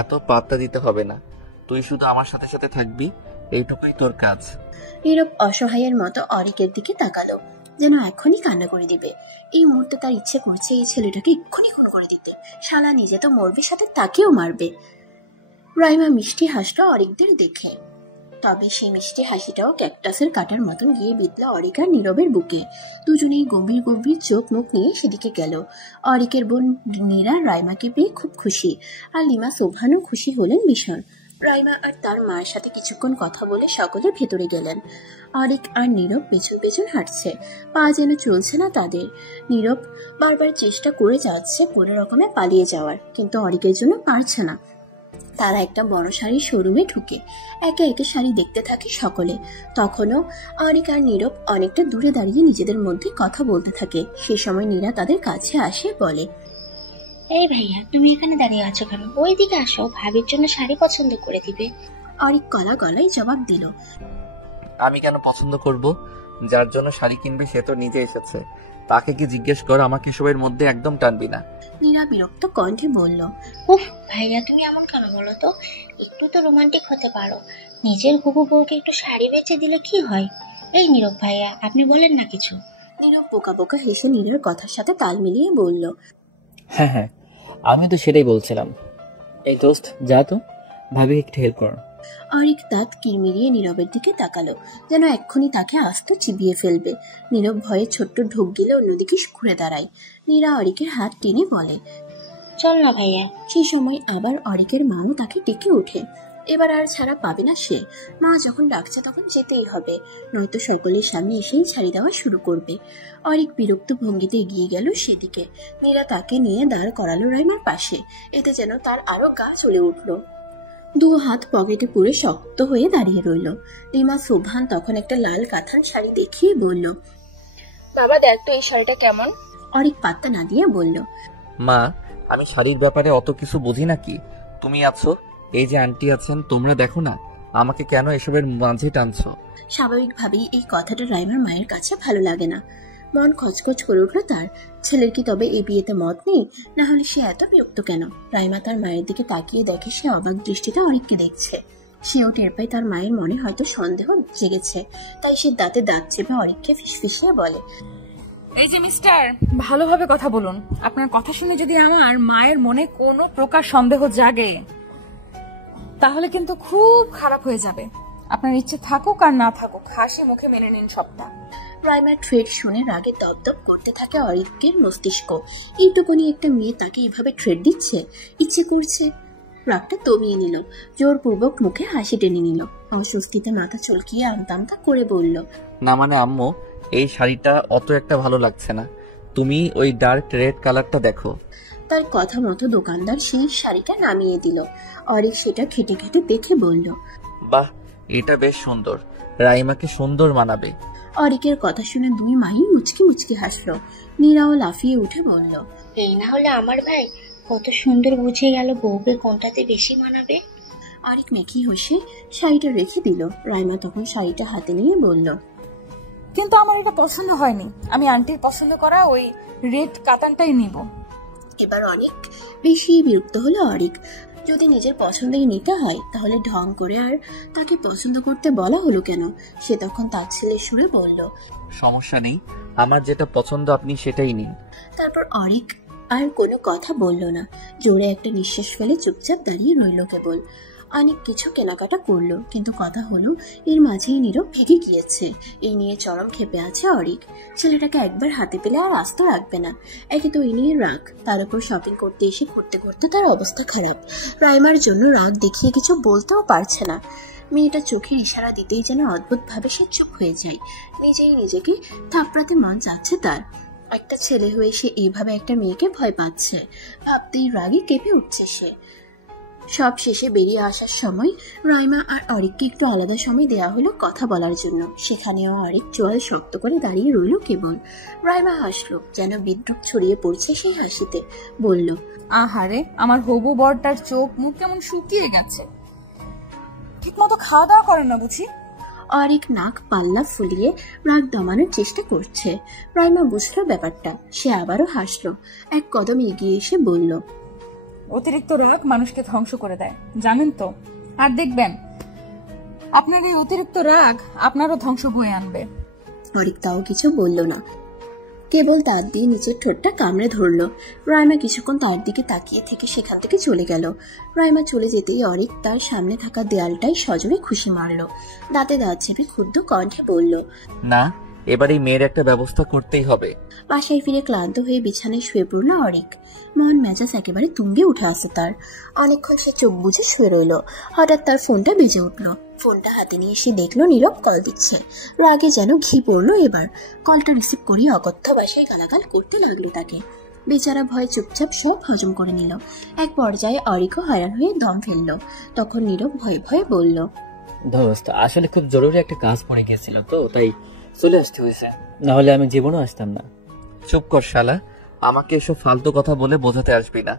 এত পাত্তা দিতে হবে না। তুই শুধু আমার সাথে সাথে থাকবি, এইটুকুই তোর কাজ। নীরব অসহায়ের মতো অরিকের দিকে তাকালো, যেন এখনই কান্না করে দিবে। এই মুহূর্তে তার ইচ্ছে করছে এই ছেলেটাকে এক্ষুনি খুন করে দিতে। শালা নিজে তো মরবে, সাথে তাকেও মারবে। রাইমা মিষ্টি হাসলো অরিকদের দেখে, তবে সেই মিষ্টি হাসিটাও ক্যাকটাসের কাটার মতন গিয়ে বিঁধল অরিক আর নীরবের বুকে। দুজনেই গম্ভীর গম্ভীর চোখ মুখ নিয়ে সেদিকে গেল। অরিকের বোন নীরা রাইমাকে পেয়ে খুব খুশি, আর লিমা সোভানও খুশি হলেন ভীষণ। রাইমা আর তার মায়ের সাথে কিছুক্ষণ কথা বলে সকলে ভেতরে গেলেন। অরিক আর নীরব পেছন পেছন হাঁটছে, পা যেন চলছে না তাদের। নীরব বারবার চেষ্টা করে যাচ্ছে কোনো রকমে পালিয়ে যাওয়ার, কিন্তু অরিকের জন্য পারছে না। তারা একটা বড় শাড়ির শোরুমে ঢুকে একে একে শাড়ি দেখতে থাকে সকলে। তখনও অরিক আর নীরব অনেকটা দূরে দাঁড়িয়ে নিজেদের মধ্যে কথা বলতে থাকে। সে সময় নীরা তাদের কাছে আসে, বলে, এই ভাইয়া, তুমি এখানে দাঁড়িয়ে আছো কেন? ওই দিকে আসো, ভাবির জন্য শাড়ি পছন্দ করে দিবে। অরিক গলা গলায় জবাব দিল, আমি কেন পছন্দ করব? যার জন্য শাড়ি কিনবে সে তো নিজে এসেছে, তাকে কি জিজ্ঞেস কর? আমাকে এসবের মধ্যে একদম টানবি না। নীরা বিরক্ত কণ্ঠে বলল, উফ ভাইয়া, তুমি এমন কেন বলো তো? একটু তো রোমান্টিক হতে পারো। নিজের হবু বউকে একটু শাড়ি বেচে দিলে কি হয়? এই নীরব ভাইয়া, আপনি বলেন না কিছু। নীরব বোকা বোকা হেসে নীরার কথার সাথে তাল মিলিয়ে বলল, হ্যাঁ হ্যাঁ, আমি তো সেটাই বলছিলাম। এই দোস্ত, যা তো, ভাবি একটু হেল্প কর। অরিক দাঁত কিরমিরিয়ে নীরবের দিকে তাকালো, যেন এক্ষুনি তাকে আস্ত চিবিয়ে ফেলবে। নীরব ভয়ে ছোট্ট ঢোক গেলে অন্যদিকে ঘুরে দাঁড়ায়। নীরা অরিকের হাত টেনে বলে, চল না ভাইয়া। সেই সময় আবার অরিকের মাও তাকে ডেকে ওঠে। এবার আর ছাড়া পাবে না সে। মা যখন ডাকছে তখন যেতেই হবে, নয়তো সকলের সামনে এসেই ছাড়ি দেওয়া শুরু করবে। অরিক বিরক্ত ভঙ্গিতে এগিয়ে গেল সেদিকে। নীরা তাকে নিয়ে দাঁড় করালো রাইমার পাশে। এতে যেন তার আরো গা চলে উঠল। দু হাত পকেটে পুরে শক্ত হয়ে দাঁড়িয়ে রইল। লিমা সোভান তখন একটা লাল কাঁথান শাড়ি দেখিয়ে বলল, বাবা দেখ তো এই শাড়িটা কেমন। অরিক পাত্তা না দিয়ে বলল, মা, আমি শাড়ির ব্যাপারে অত কিছু বুঝি নাকি? তুমি আছো, এই যে আন্টি আছেন, তোমরা দেখো না আমাকে কেন এসবের মাঝে টানছো? স্বাভাবিকভাবেই এই কথাটা রাইমার মায়ের কাছে ভালো লাগে না। মন খচখচ করে উঠল তার। ছেলের কি তবে এই বিয়েতে মত নেই? না হলে সে এত বিরক্ত কেন? রাইমা তার মায়ের দিকে তাকিয়ে দেখে সে অবাক দৃষ্টিতে অরিককে দেখছে। সেও টের পায় তার মায়ের মনে হয়তো সন্দেহ জেগেছে। তাই সে দাঁতে দাঁত চেপে অরিককে ফিসফিসিয়ে বলে, এই যে মিস্টার, ভালোভাবে কথা বলুন। আপনার কথা শুনে যদি আমার মায়ের মনে কোনো প্রকার সন্দেহ জাগে তাহলে কিন্তু খুব খারাপ হয়ে যাবে। আপনার ইচ্ছে থাকুক আর না থাকুক, হাসি মুখে মেনে নিন সবটা। রাইমার থ্রেড শুনে রাগে দপদপ করতে থাকে অরিকের মস্তিষ্ক। এইটুকুনি একটা মেয়ে তাকে এইভাবে থ্রেড দিচ্ছে, ইচ্ছে করছে। রাগটা দমিয়ে নিল, জোরপূর্বক মুখে হাসি টেনে নিল। অস্বস্তিতে মাথা চলকিয়ে আমতা আমতা করে বলল, না মানে আম্মু, এই শাড়িটা অত একটা ভালো লাগছে না, তুমি ওই ডার্ক রেড কালারটা দেখো। তার কথা মতো দোকানদার সেই শাড়িটা নামিয়ে দিল। অরিক সেটা খেটে খেটে দেখে বলল, বাহ, এটা বেশ সুন্দর, রাইমাকে সুন্দর মানাবে। অরিকের কথা শুনে দুই মাই মুচকি মুচকি হাসলো। নীরাও লাফিয়ে উঠে বলল, এই না হলে আমার ভাই কত সুন্দর বুঝে গেল বউকে কোনটাতে বেশি মানাবে। অরিক মেকি হেসে শাড়িটা রেখে দিল। রাইমা তখন শাড়িটা হাতে নিয়ে বলল, কিন্তু আমার এটা পছন্দ হয়নি, আমি আন্টির পছন্দ করা ওই রেড কাতানটাই নিব। এবার অনেক বেশি বিরক্ত হলো অরিক। যদি নিজের পছন্দেই নিতে হয় তাহলে ঢং করে আর তাকে পছন্দ করতে বলা হলো কেন? সে তখন তার ছেলে সুরে বলল, সমস্যা নেই, আমার যেটা পছন্দ আপনি সেটাই নিন। তারপর অরিক আর কোনো কথা বলল না, জোরে একটা নিঃশ্বাস ফেলে চুপচাপ দাঁড়িয়ে রইল কেবল। অনেক কিছু কেনাকাটা করলো, কিন্তু কথা হলো এর মাঝেই নীরব ভেগে গিয়েছে। এই নিয়ে চরম ক্ষেপে আছে অরিক। ছেলেটাকে একবার হাতে পেলে আর আস্ত রাখবে না। একে তো এই নিয়ে রাগ, তার উপর শপিং করতে এসে ঘুরতে ঘুরতে তার অবস্থা খারাপ। রাইমার জন্য রাগ দেখিয়ে কিছু বলতেও পারছে না। মেয়েটা চোখের ইশারা দিতেই যেন অদ্ভুত ভাবে সে চুপ হয়ে যায়। নিজেই নিজেকে থাপড়াতে মন চাচ্ছে তার। একটা ছেলে হয়ে সে এইভাবে একটা মেয়েকে ভয় পাচ্ছে, ভাবতেই রাগে কেঁপে উঠছে সে। সব শেষে বেরিয়ে আসার সময় রাইমা আর অরিককে একটু আলাদা সময় দেওয়া হলো কথা বলার জন্য। সেখানেও অরিক চোয়াল শক্ত করে দাঁড়িয়ে রইল কেবল। রাইমা হাসলো, যেন বিদ্রুপ ছড়িয়ে পড়ছে সেই হাসিতে। বলল, আহারে, আমার হবু বরটার চোখ মুখ কেমন শুকিয়ে গেছে, ঠিক মতো খাওয়া দাওয়া করে না বুঝি? অরিক নাক পাল্লা ফুলিয়ে রাগ দমানোর চেষ্টা করছে। রাইমা বুঝলো ব্যাপারটা, সে আবারও হাসলো। এক কদম এগিয়ে এসে বলল, অতিরিক্ত রাগ মানুষকে ধ্বংস করে দেয়, জানেন তো? আর দেখবেন আপনার এই অতিরিক্ত রাগ আপনারও ধ্বংস বয়ে আনবে। অরিক তাও কিছু বলল না, কেবল দাঁত দিয়ে নিচের ঠোঁটটা কামড়ে ধরলো। রাইমা কিছুক্ষণ তার দিকে তাকিয়ে থেকে সেখান থেকে চলে গেল। রাইমা চলে যেতেই অরিক তার সামনে থাকা দেয়ালটাই সজোরে খুশি মারল। দাঁতে দাঁত চেপে ক্ষুব্ধ কণ্ঠে বলল, না, এবার এই মেয়ের একটা ব্যবস্থা করতেই হবে। বাসায় ফিরে ক্লান্ত হয়ে বিছানায় শুয়ে পড়ল অরিক। মন মেজাজ একেবারে তুঙ্গে উঠে আসে তার। অনেকক্ষণ সে চোখ বুঝে শুয়ে রইল। হঠাৎ তার ফোনটা বেজে উঠল। ফোনটা হাতে নিয়ে সে দেখলো নীরব কল দিচ্ছে। রাগে যেন ঘি পড়লো এবার। কলটা রিসিভ করে অকথ্য ভাষায় গালাগাল করতে লাগলো তাকে। বেচারা ভয়ে চুপচাপ সব হজম করে নিল। এক পর্যায়ে অরিকও হয়রান হয়ে দম ফেলল। তখন নীরব ভয়ে ভয়ে বলল, দোস্ত, আসলে খুব জরুরি একটা কাজ পড়ে গেছিল তো, তাই চলে আসতে হয়েছে, না হলে আমি জীবনও আসতাম না। চুপ কর শালা, আমাকে এসব ফালতু কথা বলে বোঝাতে আসবি না।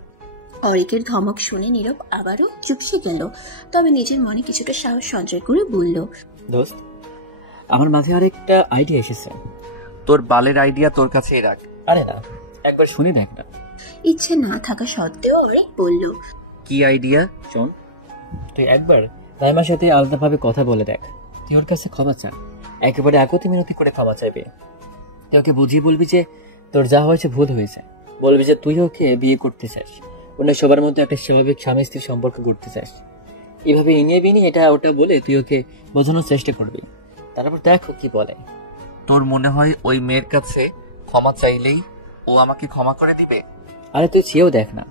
অরিকের ধমক শুনে নীরব আবারও চুপসে গেল। তবে নিজের মনে কিছুটা সাহস সঞ্চয় করে বলল, দোস্ত, আমার মাঝে আরেকটা আইডিয়া এসেছে। তোর বালের আইডিয়া তোর কাছেই রাখ। আরে না, একবার শুনি দেখ না। ইচ্ছে না থাকা সত্ত্বেও অরিক বলল, কি আইডিয়া? শোন, তুই একবার রাইমার সাথে আলাদাভাবে কথা বলে দেখ। তুই ওর কাছে ক্ষমা চা, একেবারে একতি মিনতি করে ক্ষমা চাইবে। তুই ওকে বুঝিয়ে বলবি যে তোর যা হয়েছে ভুল হয়েছে। বলবি যে তুই ওকে বিয়ে করতে চাস, অন্য সবার মধ্যে একটা স্বাভাবিক স্বামী স্ত্রীর সম্পর্ক করতে চাস। এভাবে ইনিয়ে বিনিয়ে এটা ওটা বলে তুই ওকে বোঝানোর চেষ্টা করবি। তারপর দেখো কি বলে। তোর মনে হয় ওই মেয়ের কাছে ক্ষমা চাইলেই ও আমাকে ক্ষমা করে দিবে? আরে তুই চেয়েও দেখ না,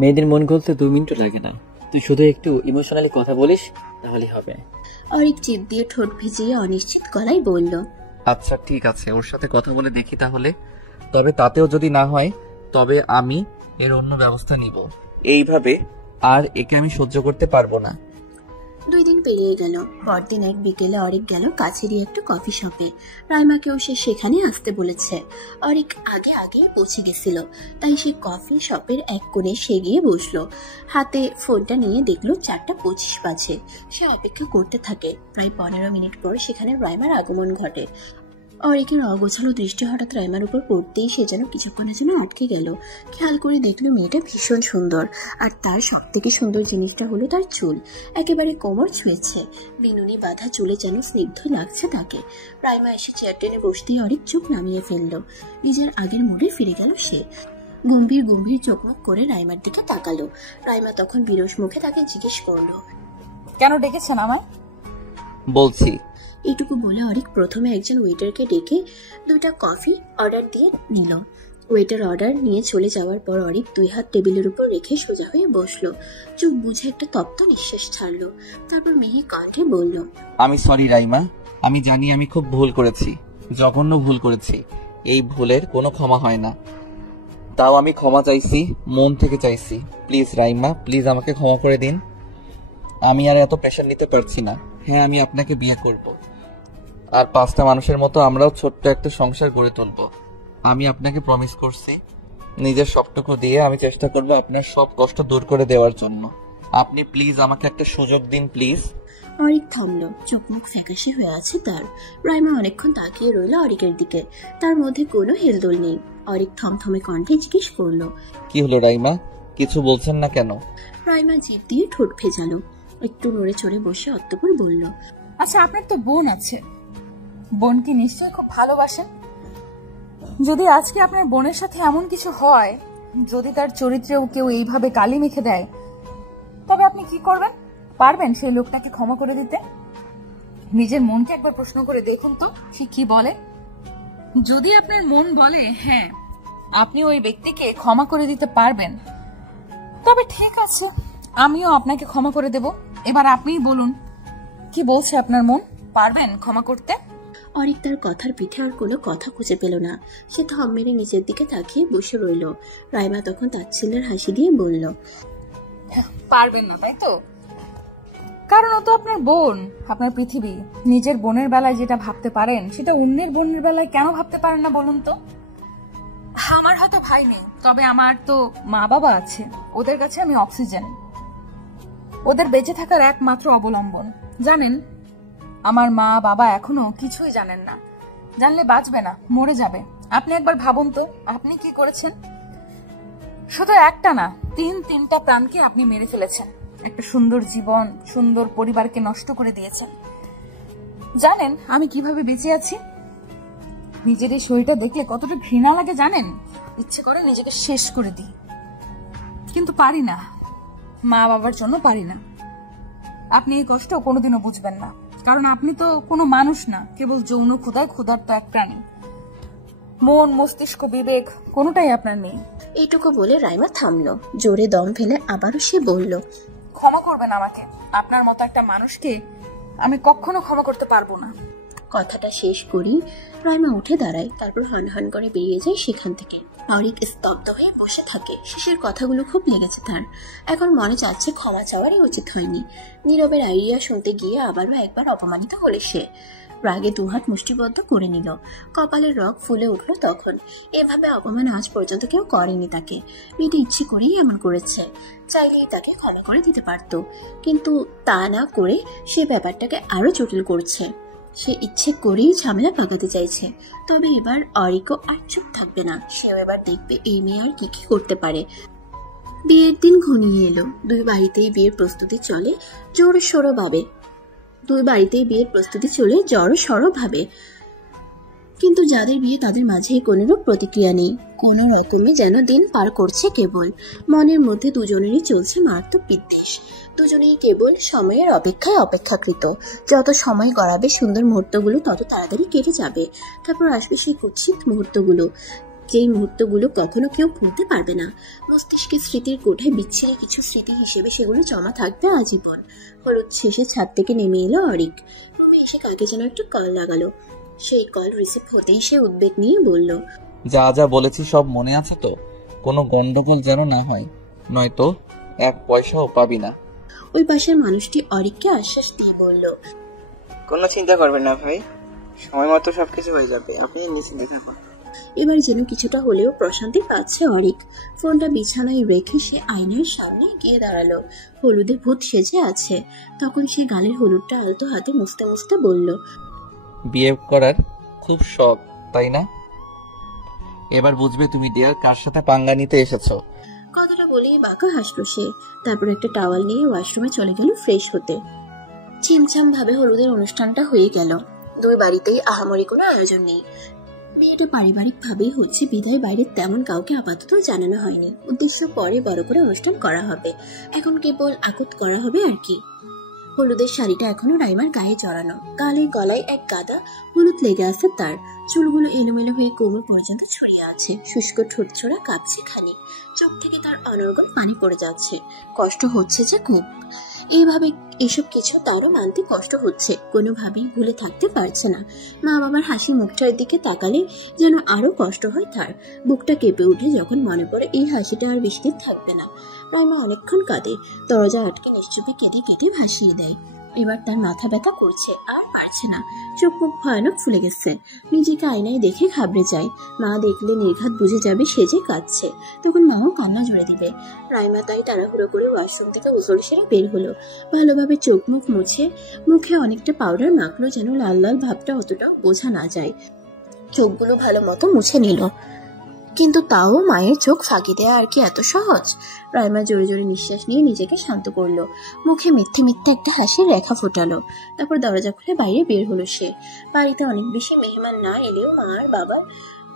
মেয়েদের মন গলতে 2 মিনিটও লাগে না। তুই শুধু একটু ইমোশনালি কথা বলিস, তাহলেই হবে। অরিক জিভ দিয়ে ঠোঁট ভিজিয়ে অনিশ্চিত গলায় বলল, আচ্ছা ঠিক আছে, ওর সাথে কথা বলে দেখি তাহলে। তবে তাতেও যদি না হয় তবে আমি এর অন্য ব্যবস্থা নিব। এইভাবে আর একে আমি সহ্য করতে পারবো না। 2 দিন পেরিয়ে গেল। পরদিন এক বিকেলে অরিক গেল কাছেরই একটা কফি শপে। রাইমাকেও সে সেখানে আসতে বলেছে। অরিক আগে আগে পৌঁছে গেছিল, তাই সে কফি শপের এক কোণে সে গিয়ে বসলো। হাতে ফোনটা নিয়ে দেখলো 4:25 বাজে। সে অপেক্ষা করতে থাকে। প্রায় 15 মিনিট পর সেখানে রাইমার আগমন ঘটে। অরিকের অগোছালো দৃষ্টি হঠাৎ রাইমার উপর পড়তেই সে যেন কিছুক্ষণের জন্য আটকে গেল। খেয়াল করে দেখলো মেয়েটা ভীষণ সুন্দর, আর তার সব থেকে সুন্দর জিনিসটা হলো তার চুল। একেবারে কোমর ছুঁয়েছে, বিনুনি বাঁধা চুলে যেন স্নিগ্ধ লাগছে তাকে। রাইমা এসে চেয়ার টেনে বসতেই অরিক চোখ নামিয়ে ফেলল। নিজের আগের মুডে ফিরে গেল সে। গম্ভীর গম্ভীর চোখমুখ করে রাইমার দিকে তাকালো। রাইমা তখন বিরস মুখে তাকে জিজ্ঞেস করলো, কেন ডেকেছেন আমায়? বলছি। এটুকু বলে অরিক প্রথমে একজন ওয়েটারকে ডেকে 2টা কফি অর্ডার দিয়ে নিল। ওয়েটার অর্ডার নিয়ে চলে যাওয়ার পর অরিক 2 হাত টেবিলের উপর রেখে সোজা হয়ে বসলো। চোখ বুঝে একটা তপ্ত নিঃশ্বাস ছাড়লো। তারপর মিহি কণ্ঠে বলল, আমি সরি রাইমা, আমি জানি আমি খুব ভুল করেছি, জঘন্য ভুল করেছি। এই ভুলের কোনো ক্ষমা হয় না। তাও আমি ক্ষমা চাইছি, মন থেকে চাইছি। প্লিজ রাইমা, প্লিজ আমাকে ক্ষমা করে দিন। আমি আর এত প্রেশার নিতে পারছি না। হ্যাঁ, আমি আপনাকে বিয়ে করব, আর 5টা মানুষের মতো আমরাও ছোট্ট একটা সংসার গড়ে তুলব। আমি আপনাকে প্রমিস করছি, নিজের সবটুকু দিয়ে আমি চেষ্টা করব আপনার সব কষ্ট দূর করে দেওয়ার জন্য। আপনি প্লিজ আমাকে একটা সুযোগ দিন, প্লিজ। অরিক থামলো। চোখ মুখ ফ্যাকাশে হয়ে আছে তার। রাইমা অনেকক্ষণ তাকিয়ে রইল অরিকের দিকে। তার মধ্যে কোনো হেলদোল নেই। অরিক থমথমে কণ্ঠে জিজ্ঞেস করলো, কি হলো রাইমা, কিছু বলছেন না কেন? রাইমা জিভ দিয়ে ঠোঁট ভেজালো। একটু নড়ে চড়ে বসে অতঃপর বলল, আচ্ছা, আপনার তো বোন আছে, বোনকে নিশ্চয়ই খুব ভালোবাসেন। যদি আজকে আপনার বোনের সাথে এমন কিছু হয়, যদি তার চরিত্রেও কেউ এইভাবে কালি মেখে দেয়, তবে আপনি কি করবেন? পারবেন সেই লোকটাকে ক্ষমা করে দিতে? নিজের মনকে একবার প্রশ্ন করে দেখুন তো সে কি বলে। যদি আপনার মন বলে হ্যাঁ আপনি ওই ব্যক্তিকে ক্ষমা করে দিতে পারবেন, তবে ঠিক আছে, আমিও আপনাকে ক্ষমা করে দেব। এবার আপনিই বলুন, কি বলছে আপনার মন? পারবেন ক্ষমা করতে? অরিক তার কথার পিঠে আর কোনো কথা খুঁজে পেল না। সে থম মেরে নিচের দিকে তাকিয়ে বসে রইল। রাইমা তখন তাচ্ছিল্যের হাসি দিয়ে বলল, পারবেন না তাই তো? কারণ ও তো আপনার বোন, আপনার পৃথিবী। নিজের বোনের বেলায় যেটা ভাবতে পারেন সেটা অন্যের বোনের বেলায় কেন ভাবতে পারেন না বলুন তো? আমার হয়তো ভাই নেই, তবে আমার তো মা বাবা আছে। ওদের কাছে আমি অক্সিজেন, ওদের বেঁচে থাকার একমাত্র অবলম্বন। জানেন, আমার মা বাবা এখনো কিছুই জানেন না। জানলে বাঁচবে না, মরে যাবে। আপনি একবার ভাবুন তো, আপনি কি করেছেন? শুধু একটা না, তিনটা প্রাণকে আপনি মেরে ফেলেছেন। একটা সুন্দর জীবন, সুন্দর পরিবারকে নষ্ট করে দিয়েছেন। জানেন আমি কিভাবে বেঁচে আছি? নিজের এই শরীরটা দেখলে কতটা ঘৃণা লাগে জানেন? ইচ্ছে করে নিজেকে শেষ করে দিই, কিন্তু পারি না। মা বাবার জন্য পারি না। আপনি এই কষ্ট কোনোদিনও বুঝবেন না, কারণ আপনি তো কোনো মানুষ না, কেবল যৌন ক্ষুধার্ত এক প্রাণী। মন, মস্তিষ্ক, বিবেক কোনোটাই আপনার নেই। এইটুকু বলে রাইমা থামলো। জোরে দম ফেলে আবারও সে বলল, ক্ষমা করবেন আমাকে। আপনার মতো একটা মানুষকে আমি কখনো ক্ষমা করতে পারবো না। কথাটা শেষ করেই রাইমা উঠে দাঁড়ায়, তারপর হন করে বেরিয়ে যায় সেখান থেকে। অরিক স্তব্ধ হয়ে বসে থাকে। শেষের কথাগুলো খুব লেগেছে তার। এখন মনে চাচ্ছে ক্ষমা চাওয়ারই উচিত হয়নি। নীরবের আইডিয়া শুনতে গিয়ে আবারও একবার অপমানিত হলে সে। রাগে দুহাত মুষ্টিবদ্ধ করে নিল। কপালের রগ ফুলে উঠল তখন। এভাবে অপমান আজ পর্যন্ত কেউ করেনি তাকে। মেয়েটি ইচ্ছে করেই এমন করেছে। চাইলেই তাকে ক্ষমা করে দিতে পারত, কিন্তু তা না করে সে ব্যাপারটাকে আরো জটিল করছে। সে ইচ্ছে করেই ঝামেলা পাকাতে চাইছে। তবে এবার অরিকও আর চুপ থাকবে না। সেও এবার দেখবে এই মেয়ে আর কি কি করতে পারে। বিয়ের দিন ঘনিয়ে এলো। দুই বাড়িতেই বিয়ের প্রস্তুতি চলে জড়সড় ভাবে। কিন্তু যাদের বিয়ে তাদের মাঝে কোনোরূপ প্রতিক্রিয়া নেই। কোনো রকমে যেন দিন পার করছে কেবল। মনের মধ্যে দুজনেরই চলছে মারাত্মক বিদ্বেষ। দুজনেই কেবল সময়ের অপেক্ষায় অপেক্ষাকৃত। যত সময় গড়াবে সুন্দর মুহূর্তগুলো তত তাড়াতাড়ি কেটে যাবে। তারপর আসবে সেই কুৎসিত মুহূর্তগুলো, যেই মুহূর্তগুলো কখনো কেউ ভুলতে পারবে না। মস্তিষ্কের স্মৃতির কোঠায় বিচ্ছিন্ন কিছু স্মৃতি হিসেবে সেগুলো জমা থাকবে আজীবন। হলুদ শেষে ছাদ থেকে নেমে এলো অরিক। রুমে এসে কাকে যেন একটা কল লাগালো। সেই কল রিসিভ হতেই সে উদ্বেগ নিয়ে বলল, যা যা বলেছি সব মনে আছে তো? কোনো গন্ডগোল যেন না হয়, নয়তো 1 পয়সাও পাবি না। ওই পাশের মানুষটি অরিককে আশ্বাস দিয়ে বলল, কোনো চিন্তা করবেন না ভাই, সময় মতো সবকিছু হয়ে যাবে, আপনি নিশ্চিন্তে থাকুন। এবার যেন কিছুটা হলেও প্রশান্তি পাচ্ছে অরিক। ফোনটা বিছানায় রেখে সে আয়নার সামনে গিয়ে দাঁড়ালো। হলুদে ভূত সেজে আছে। তখন সে গালের হলুদটা আলতো হাতে মুছতে মুছতে বলল, বিয়ে করার খুব শখ তাই না? এবার বুঝবে তুমি ডিয়ার কার সাথে পাঙ্গা নিতে এসেছো। কথাটা বলেই বাঁকা হাসলো সে। তারপর একটা টাওয়াল নিয়ে ওয়াশরুমে চলে গেল ফ্রেশ হতে। ছিমছাম ভাবে হলুদের অনুষ্ঠানটা হয়ে গেল। দুই বাড়িতেই আহামরি কোনো আয়োজন নেই। বিয়েটা পারিবারিক ভাবেই হচ্ছে বিধায় বাইরে তেমন কাউকে আপাতত জানানো হয়নি। উদ্দেশ্য পরে বড় করে অনুষ্ঠান করা হবে। এখন কেবল আকত করা হবে আর কি। হলুদের শাড়িটা এখনো রাইমার গায়ে জড়ানো। গালে গলায় এক গাদা হলুদ লেগে আছে তার। চুলগুলো এলোমেলো হয়ে কোমর পর্যন্ত ছড়িয়ে আছে। শুষ্ক ঠোঁটছোড়া কাঁপছে খানি। চোখ থেকে তার অনর্গল পানি পড়ে যাচ্ছে। কষ্ট হচ্ছে যে খুব। এইভাবে এসব কিছু তারও মানতে কষ্ট হচ্ছে। কোনোভাবেই ভুলে থাকতে পারছে না। মা বাবার হাসি মুখটার দিকে তাকালে যেন আরো কষ্ট হয় তার। বুকটা কেঁপে উঠে যখন মনে পড়ে এই হাসিটা আর বেশি দিন থাকবে না। রাইমা অনেকক্ষণ কাঁদে। দরজা আটকে নিশ্চুপে কেঁদে কেটে ভাসিয়ে দেয়। এবার তার মাথা ব্যথা করছে, আর পারছে না। চোখ মুখ ভয়ানক ফুলে গেছে। নিজেকে আয়নায় দেখে ঘাবড়ে যায়। মা দেখলে নির্ঘাত বুঝে যাবে সে যে কাঁদছে। তখন মাও কান্না জুড়ে দিবে। রাইমা তাই তাড়াহুড়ো করে ওয়াশরুম থেকে গোসল সেরে বের হলো। ভালোভাবে চোখ মুখ মুছে মুখে অনেকটা পাউডার মাখলো যেন লাল লাল ভাবটা অতটাও বোঝা না যায়। চোখগুলো ভালো মতো মুছে নিল। কিন্তু তাও মায়ের চোখ ফাঁকি দেয়া আর কি এত সহজ? রাইমা জোরে জোরে নিঃশ্বাস নিয়ে নিজেকে শান্ত করলো। মুখে মিথ্যে মিথ্যে একটা হাসির রেখা ফোটালো। তারপর দরজা খুলে বাইরে বের হলো সে। বাড়িতে অনেক বেশি মেহমান না এলেও মা আর বাবার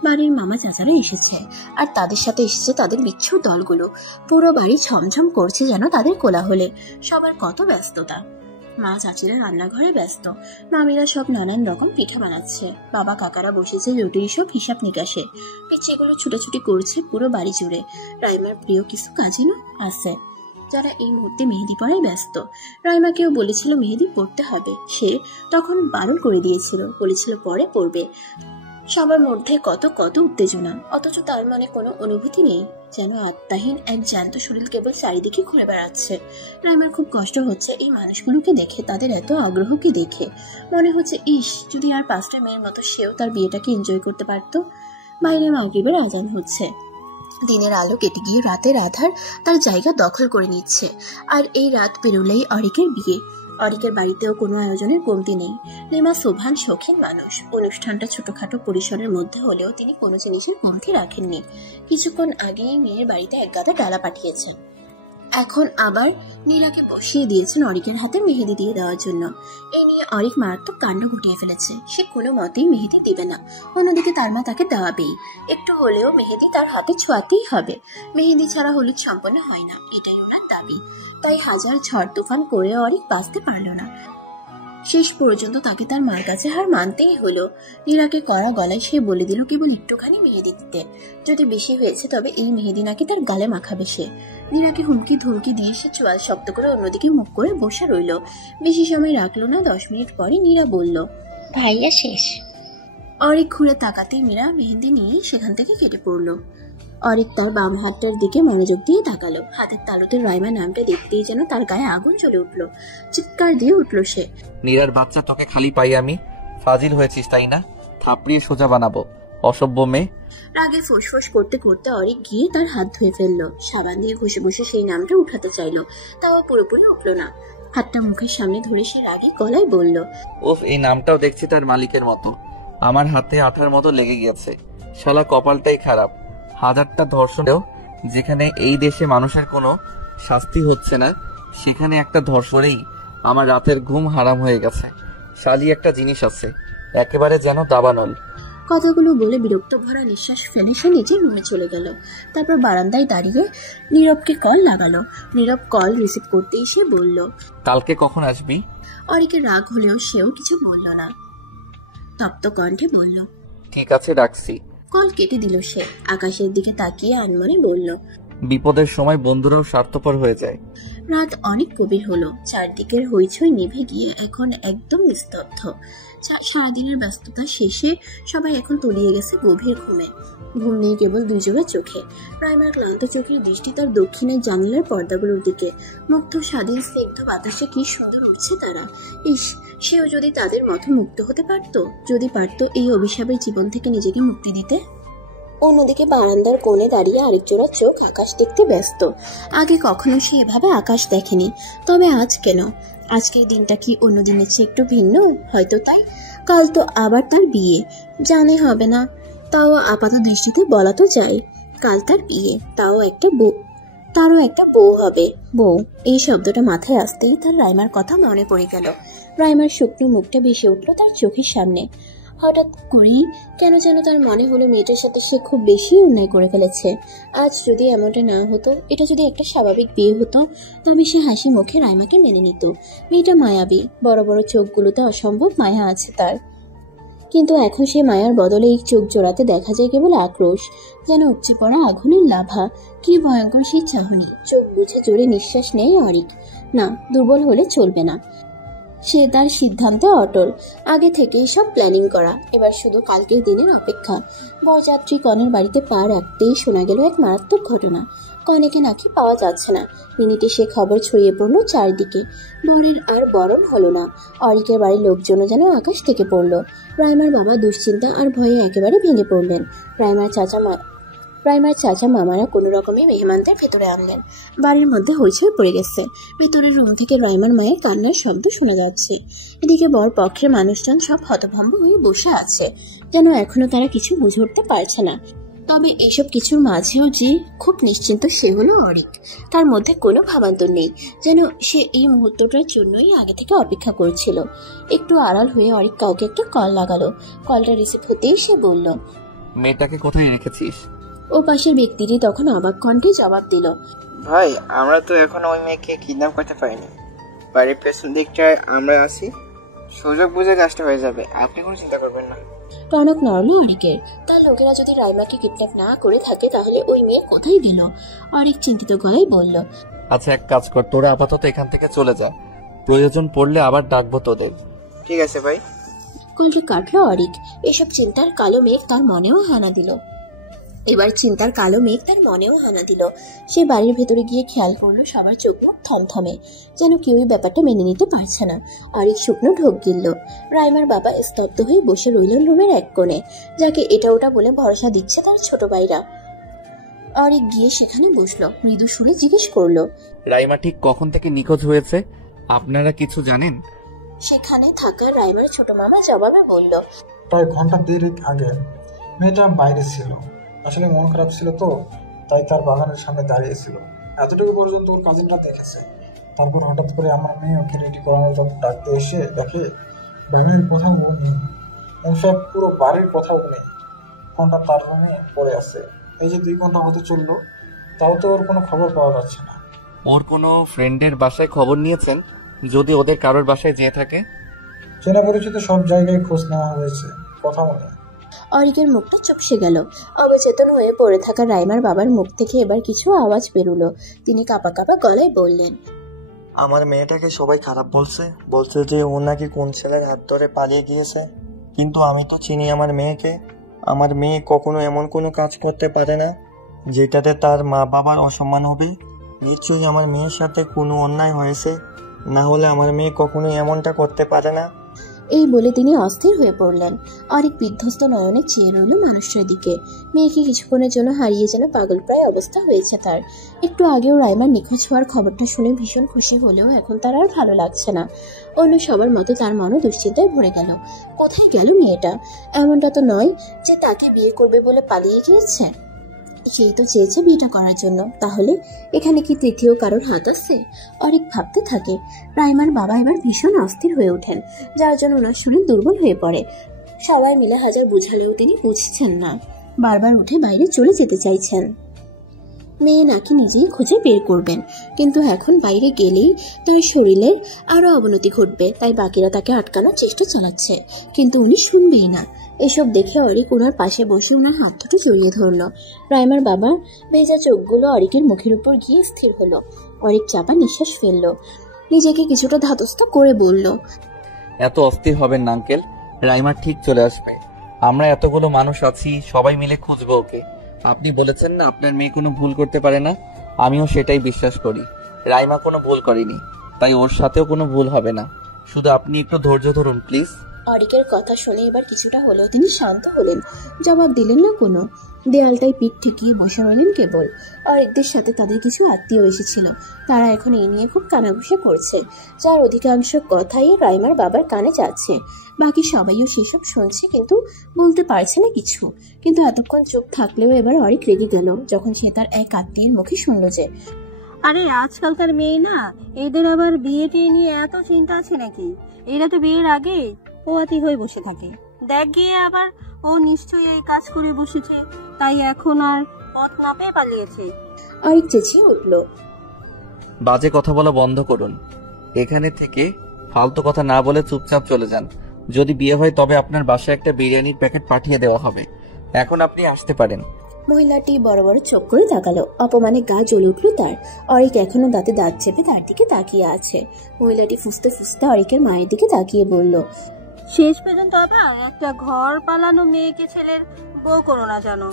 বাড়ির মামা চাচারা এসেছে। আর তাদের সাথে এসেছে তাদের বিচ্ছু দলগুলো। পুরো বাড়ি ছমছম করছে যেন তাদের কোলাহলে। সবার কত ব্যস্ততা। মা চাচিরা রান্নাঘরে ব্যস্ত। মামিরা সব নানান রকম পিঠা বানাচ্ছে। বাবা কাকারা বসেছে জটিল সব হিসাব নিকাশে। পিচ্ছিগুলো ছুটাছুটি করছে পুরো বাড়ি জুড়ে। রাইমার প্রিয় কিছু কাজিনও আছে যারা এই মুহূর্তে মেহেদি পড়ায় ব্যস্ত। রাইমাকেও বলেছিল মেহেদি পড়তে হবে। সে তখন বারণ করে দিয়েছিল, বলেছিল পরে পড়বে। সবার মধ্যে কত কত উত্তেজনা, অথচ তার মনে কোনো অনুভূতি নেই। যেন আত্মাহীন এক জ্যান্ত শরীর কেবল চারিদিকে ঘুরে বেড়াচ্ছে। রাইমার খুব কষ্ট হচ্ছে এই মানুষগুলোকে দেখে, তাদের এত আগ্রহকে দেখে। মনে হচ্ছে ইস, যদি আর 5টা মেয়ের মতো সেও তার বিয়েটাকে এনজয় করতে পারতো। বাইরে মাগরিবের আজান হচ্ছে। দিনের আলো কেটে গিয়ে রাতের আধার তার জায়গা দখল করে নিচ্ছে। আর এই রাত পেরোলেই অরিকের বিয়ে। অরিকের বাড়িতেও কোনো আয়োজনের কমতি নেই। লিমা শোভান শৌখিন মানুষ। অনুষ্ঠানটা ছোটখাটো পরিসরের মধ্যে হলেও তিনি কোনো জিনিসের কমতি রাখেননি। কিছুক্ষণ আগেই মেয়ের বাড়িতে এক গাদা ডালা পাঠিয়েছেন। এখন আবার নীলাকে বসিয়ে দিয়েছেন অরিকের হাতে মেহেদি দিয়ে দেওয়ার জন্য। এই নিয়ে অরিক মারাত্মক কাণ্ড ঘটিয়ে ফেলেছে। সে কোনো মতেই মেহেদি দিবে না। অন্যদিকে তার মা তাকে দেওয়াবেই। একটু হলেও মেহেদি তার হাতে ছোঁয়াতেই হবে। মেহেদি ছাড়া হলুদ সম্পন্ন হয় না, এটাই ওনার দাবি। তাই হাজার ঝড় তুফান করে অরিক বাঁচতে পারল না। শেষ পর্যন্ত তাকে তার মার কাছে হার মানতেই হলো। নীলাকে কড়া গলায় সে বলে দিল কেবল একটুখানি মেহেদি দিতে, যদি বেশি হয়েছে তবে এই মেহেদি নাকি তার গালে মাখাবে সে। নীলাকে হুমকি ধমকি দিয়ে সে চোয়াল শক্ত করে অন্যদিকে মুখ করে বসে রইল। বেশি সময় রাখলো না। 10 মিনিট পরে নীরা বলল, ভাইয়া শেষ। অরিক ঘুরে তাকাতেই মীরা মেহেদি নিয়ে সেখান থেকে কেটে পড়ল। অরিক তার বাম হাতটার দিকে মনোযোগ দিয়ে তাকালো। হাতের তালুতে রাইমা নামটা দেখতেই যেন তার গায়ে আগুন জ্বলে উঠল। চিৎকার দিয়ে উঠল সে, নীরার বাচ্চা, তোকে খালি পাই আমি। ফাজিল হয়েছিস তাই না? থাপড়িয়ে সোজা বানাবো, অসভ্য মেয়ে। রাগে ফোঁস করতে করতে অরিক গিয়ে তার হাত ধুয়ে ফেললো। সাবান দিয়ে ঘষে ঘষে সেই নামটা উঠাতে চাইলো, তাও পুরোপুরি উঠল না। হাতটা মুখের সামনে ধরে সে রাগে গলায় বলল, উফ, এই নামটাও দেখছি তার মালিকের মতো। আমার হাতে আঠার মতো লেগে গিয়েছে। শালা কপালটাই খারাপ। হাজারটা ধর্ষণেও যেখানে এই দেশে মানুষের কোনো শাস্তি হচ্ছে না, সেখানে একটা ধর্ষণেই আমার রাতের ঘুম হারাম হয়ে গেছে। শালি একটা জিনিস আছে, একেবারে যেন দাবানল। কথাগুলো বলে বিরক্ত ভরা নিঃশ্বাস ফেলে সে নিজের রুমে চলে গেল। তারপর বারান্দায় দাঁড়িয়ে নীরবকে কল লাগালো। নীরব কল রিসিভ করতেই সে বলল, কালকে কখন আসবি? অরিকের রাগ হলেও সেও কিছু বলল না। তপ্ত কণ্ঠে বলল, ঠিক আছে, ডাকছি। কল কেটে দিল সে। আকাশের দিকে তাকিয়ে আনমনে বলল, বিপদের সময় বন্ধুরাও স্বার্থপর হয়ে যায়। রাত অনেক গভীর হলো। চারদিকের হইচই নিভে গিয়ে এখন একদম নিস্তব্ধ। সারাদিনের ব্যস্ততা শেষে সবাই এখন তলিয়ে গেছে গভীর ঘুমে। ঘুম নেই কেবল দুজনের চোখে। রাইমার ক্লান্ত চোখের দৃষ্টি তার দক্ষিণের জানলার পর্দাগুলোর দিকে। মুগ্ধ স্বাধীন স্নিগ্ধ বাতাসে কি সুন্দর উঠছে তারা। ইস, সেও যদি তাদের মতো মুক্ত হতে পারত, যদি পারত এই অভিশাপের জীবন থেকে নিজেকে মুক্তি দিতে। অন্যদিকে বারান্দার কোণে দাঁড়িয়ে আরেক জোড়া চোখ আকাশ দেখতে ব্যস্ত। আগে কখনো সে এভাবে আকাশ দেখেনি। তবে আজ কেন? আজকের দিনটা কি অন্য দিনের চেয়ে একটু ভিন্ন? হয়তো তাই। কাল তো আবার তার বিয়ে, জানে হবে না, তাও আপাত দৃষ্টিতে বলা তো যায়। কাল তার বিয়ে, তারও একটা বউ হবে। বউ, এই শব্দটা মাথায় আসতেই তার রাইমার কথা মনে পড়ে গেল। রাইমার শুকনো মুখটা ভেসে উঠল তার চোখের সামনে। হঠাৎ করেই কেন যেন তার মনে হলো মেয়েটার সাথে সে খুব বেশি অন্যায় করে ফেলেছে। আজ যদি এমনটা না হতো, এটা যদি একটা স্বাভাবিক বিয়ে হতো, তবে সে হাসি মুখে রাইমাকে মেনে নিত। মেয়েটা মায়াবী, বড় বড় চোখগুলোতে অসম্ভব মায়া আছে তার। কিন্তু এখন সে মায়ার বদলে এই চোখ জোড়াতে দেখা যায় কেবল আক্রোশ, যেন উপচে পড়া আগুনের লাভা। কি ভয়ঙ্কর সেই চাহনি! চোখ বুঝে জোরে নিঃশ্বাস নেয় অরিক। না, দুর্বল হলে চলবে না। সে তার সিদ্ধান্তে অটল। আগে থেকেই সব প্ল্যানিং করা, এবার শুধু কালকের দিনের অপেক্ষা। বরযাত্রী কনের বাড়িতে পা রাখতেই শোনা গেল এক মারাত্মক ঘটনা। কনেকে নাকি পাওয়া যাচ্ছে না। মিনিটে সে খবর ছড়িয়ে পড়লো চারদিকে। বরের আর বরণ হলো না। অরিকের বাড়ির লোকজনও যেন আকাশ থেকে পড়লো। রাইমার বাবা দুশ্চিন্তা আর ভয়ে একেবারে ভেঙে পড়লেন। রাইমার চাচা মামারা কোনো রকমে মেহমানদের ভেতরে আনলেন। বাড়ির মধ্যে হইচই পড়ে গেছে। ভেতরের রুম থেকে রাইমার মায়ের কান্নার শব্দ শোনা যাচ্ছে। এদিকে বর পক্ষের মানুষজন সব হতভম্ব হয়ে বসে আছে, যেন এখনো তারা কিছু বুঝে উঠতে পারছে না। তবে এইসব কিছুর মাঝেও যে খুব নিশ্চিন্ত সে হলো অরিক। তার মধ্যে কোনো ভাবান্তর নেই, যেন সে এই মুহূর্তটার জন্যই আগে থেকে অপেক্ষা করছিল। একটু আড়াল হয়ে অরিক কাউকে একটা কল লাগালো। কলটা রিসিভ হতেই সে বলল, মেয়েটাকে কোথায় রেখেছিস? ও পাশের ব্যক্তিটি তখন অবাক কণ্ঠে জবাব দিল, ভাই, আমরা তো এখনো ওই মেয়েকে কিডন্যাপ করতে পারিনি। বাড়ির পেছন দিকটায় আমরা আছি, সুযোগ বুঝে কাজটা হয়ে যাবে, আপনি কোনো চিন্তা করবেন না। টনক নড়ল অরিকের। তার লোকেরা যদি রাইমাকে কিডন্যাপ না করে থাকে তাহলে ওই মেয়ে কোথায় গেল? অরিক চিন্তিত গলায় বলল, আচ্ছা, এক কাজ কর, তোরা আপাতত এখান থেকে চলে যা, প্রয়োজন পড়লে আবার ডাকবো তোদের। ঠিক আছে ভাই। কলটা কাটলো অরিক। এসব চিন্তার কালো মেঘ তার মনেও হানা দিল। সে বাড়ির ভেতরে গিয়ে খেয়াল করলো সবার চোখ মুখ থমথমে, যেন কেউই ব্যাপারটা মেনে নিতে পারছে না। অরিক শুকনো ঢোক গিলল। রাইমার বাবা স্তব্ধ হয়ে বসে রইলেন রুমের এক কোণে, যাকে এটা ওটা বলে ভরসা দিচ্ছে তার ছোট ভাইরা। অরিক গিয়ে সেখানে বসলো। মৃদু সুরে জিজ্ঞেস করলো, রাইমা ঠিক কখন থেকে নিখোঁজ হয়েছে? আপনারা কিছু জানেন? সেখানে থাকা রাইমার ছোট মামা জবাবে বলল, প্রায় ঘন্টা দেড়েক আগে মেয়েটা বাইরে ছিল, আসলে মন খারাপ ছিল তো, তাই তার বাগানের সামনে দাঁড়িয়েছিল। এতটুকু পর্যন্ত ওর কাজিনরা দেখেছে। তারপর হঠাৎ করে আমার মেয়ে ওকে রেডি করানোর জন্য ডাকতে এসে দেখে ব্যাগের কোথাও নেই, ইনফ্যাক্ট পুরো বাড়ির কোথাও নেই। ফোনটা তার রুমে পড়ে আছে। এই যে 2 ঘন্টা হতে চললো, তাও তো ওর কোনো খবর পাওয়া যাচ্ছে না। ওর কোনো ফ্রেন্ডের বাসায় খবর নিয়েছেন? যদি ওদের কারোর বাসায় যেয়ে থাকে? চেনা পরিচিত সব জায়গায় খোঁজ নেওয়া হয়েছে, কোথাও নেই। অরিকের মুখটা চুপসে গেল। অবচেতন হয়ে পড়ে থাকা রাইমার বাবার মুখ থেকে এবার কিছু আওয়াজ বেরুলো। তিনি কাঁপা কাঁপা গলায় বললেন, আমার মেয়েটাকে সবাই খারাপ বলছে যে ও নাকি কোন ছেলের হাত ধরে পালিয়ে গিয়েছে। কিন্তু আমি তো চিনি আমার মেয়েকে। আমার মেয়ে কখনো এমন কোনো কাজ করতে পারে না যেটাতে তার মা বাবার অসম্মান হবে। নিশ্চয়ই আমার মেয়ের সাথে কোনো অন্যায় হয়েছে, না হলে আমার মেয়ে কখনোই এমনটা করতে পারে না। এই বলে তিনি অস্থির হয়ে পড়লেন। অরিক বিধ্বস্ত নয়নে চেয়ে রইল মানুষটার দিকে। মেয়েকে কিছুক্ষণের জন্য হারিয়ে যেন পাগল প্রায় অবস্থা হয়েছে তার। একটু আগেও রাইমার নিখোঁজ হওয়ার খবরটা শুনে ভীষণ খুশি হলেও এখন তার আর ভালো লাগছে না। অন্য সবার মতো তার মনও দুশ্চিন্তায় ভরে গেল। কোথায় গেল মেয়েটা? এমনটা তো নয় যে তাকে বিয়ে করবে বলে পালিয়ে গিয়েছে। সেই তো চেয়েছে বিয়েটা করার জন্য। তাহলে এখানে কি তৃতীয় কারোর হাত আছে? অনেক ভাবতে থাকে। রাইমার বাবা এবার ভীষণ অস্থির হয়ে ওঠেন, যার জন্য ওনার শরীর দুর্বল হয়ে পড়ে। সবাই মিলে হাজার বুঝালেও তিনি বুঝছেন না। বারবার উঠে বাইরে চলে যেতে চাইছেন। মেয়ে নাকি নিজেই খুঁজে বের করবেন, কিন্তু এখন বাইরে গেলেই তার শরীরের আরো অবনতি ঘটবে, তাই বাকিরা তাকে আটকানোর চেষ্টা চালাচ্ছে, কিন্তু উনি শুনবেই না। এসব দেখে অরিক ওনার পাশে বসে ওনার হাত দুটো জড়িয়ে ধরলো। রাইমার বাবা ভেজা চোখগুলো অরিকের মুখের উপর গিয়ে স্থির হলো। অরিক চাপা নিঃশ্বাস ফেললো, নিজেকে কিছুটা ধাতস্থ করে বলল, এত অস্থির হবেন না আঙ্কেল, রাইমা ঠিক চলে আসবে। আমরা এতগুলো মানুষ আছি, সবাই মিলে খুঁজবো ওকে। আপনি বলেছেন না আপনার মেয়ে কোনো ভুল করতে পারে না, আমিও সেটাই বিশ্বাস করি। রাইমা কোনো ভুল করেনি, তাই ওর সাথেও কোনো ভুল হবে না। শুধু আপনি একটু ধৈর্য ধরুন প্লিজ। অরিকের কথা শুনে এবার কিছুটা হলেও তিনি শান্ত হলেন। জবাব দিলেন না কোনো। দেয়ালটায় পিঠ ঠেকিয়ে বসে রইলেন কেবল। অরিকদের সাথে তাদের কিছু আত্মীয় এসেছিল, তারা এখন এই নিয়ে খুব কানাঘুষা করছে, যার অধিকাংশ কথাই রাইমার বাবার কানে যাচ্ছে। বাকি সবাইও সেসব শুনছে, কিন্তু বলতে পারছে না কিছু। কিন্তু এতক্ষণ চুপ থাকলেও এবার অরিক রেগে গেল যখন সে তার এক আত্মীয়ের মুখে শুনল যে, আরে আজকালকার মেয়ে না, এদের আবার বিয়ে টিয়ে নিয়ে এত চিন্তা আছে নাকি? এরা তো বিয়ের আগে পোয়াতি হয়ে বসে থাকে। দেখ গিয়ে আবার ও নিশ্চয়ই এই কাজ করে বসেছে, তাই এখন আর পথ না পেয়ে পালিয়েছে। অরিক চেঁচিয়ে উঠল, বাজে কথা বলা বন্ধ করুন। এখানে থেকে ফালতু কথা না বলে চুপচাপ চলে যান। যদি বিয়ে হয় তবে আপনার বাসায় একটা বিরিয়ানির প্যাকেট পাঠিয়ে দেওয়া হবে। এখন আপনি আসতে পারেন। মহিলাটি বড় বড় চোখ করে তাকালো। অপমানে গা জ্বলে উঠল তার। অরিক এখনো দাঁতে দাঁত চেপে তার দিকে তাকিয়ে আছে। মহিলাটি ফুসতে ফুসতে অরিকের মায়ের দিকে তাকিয়ে বলল, শেষ পর্যন্ত আবার একটা ঘর পালানো মেয়েকে ছেলের বউ করো না জানো।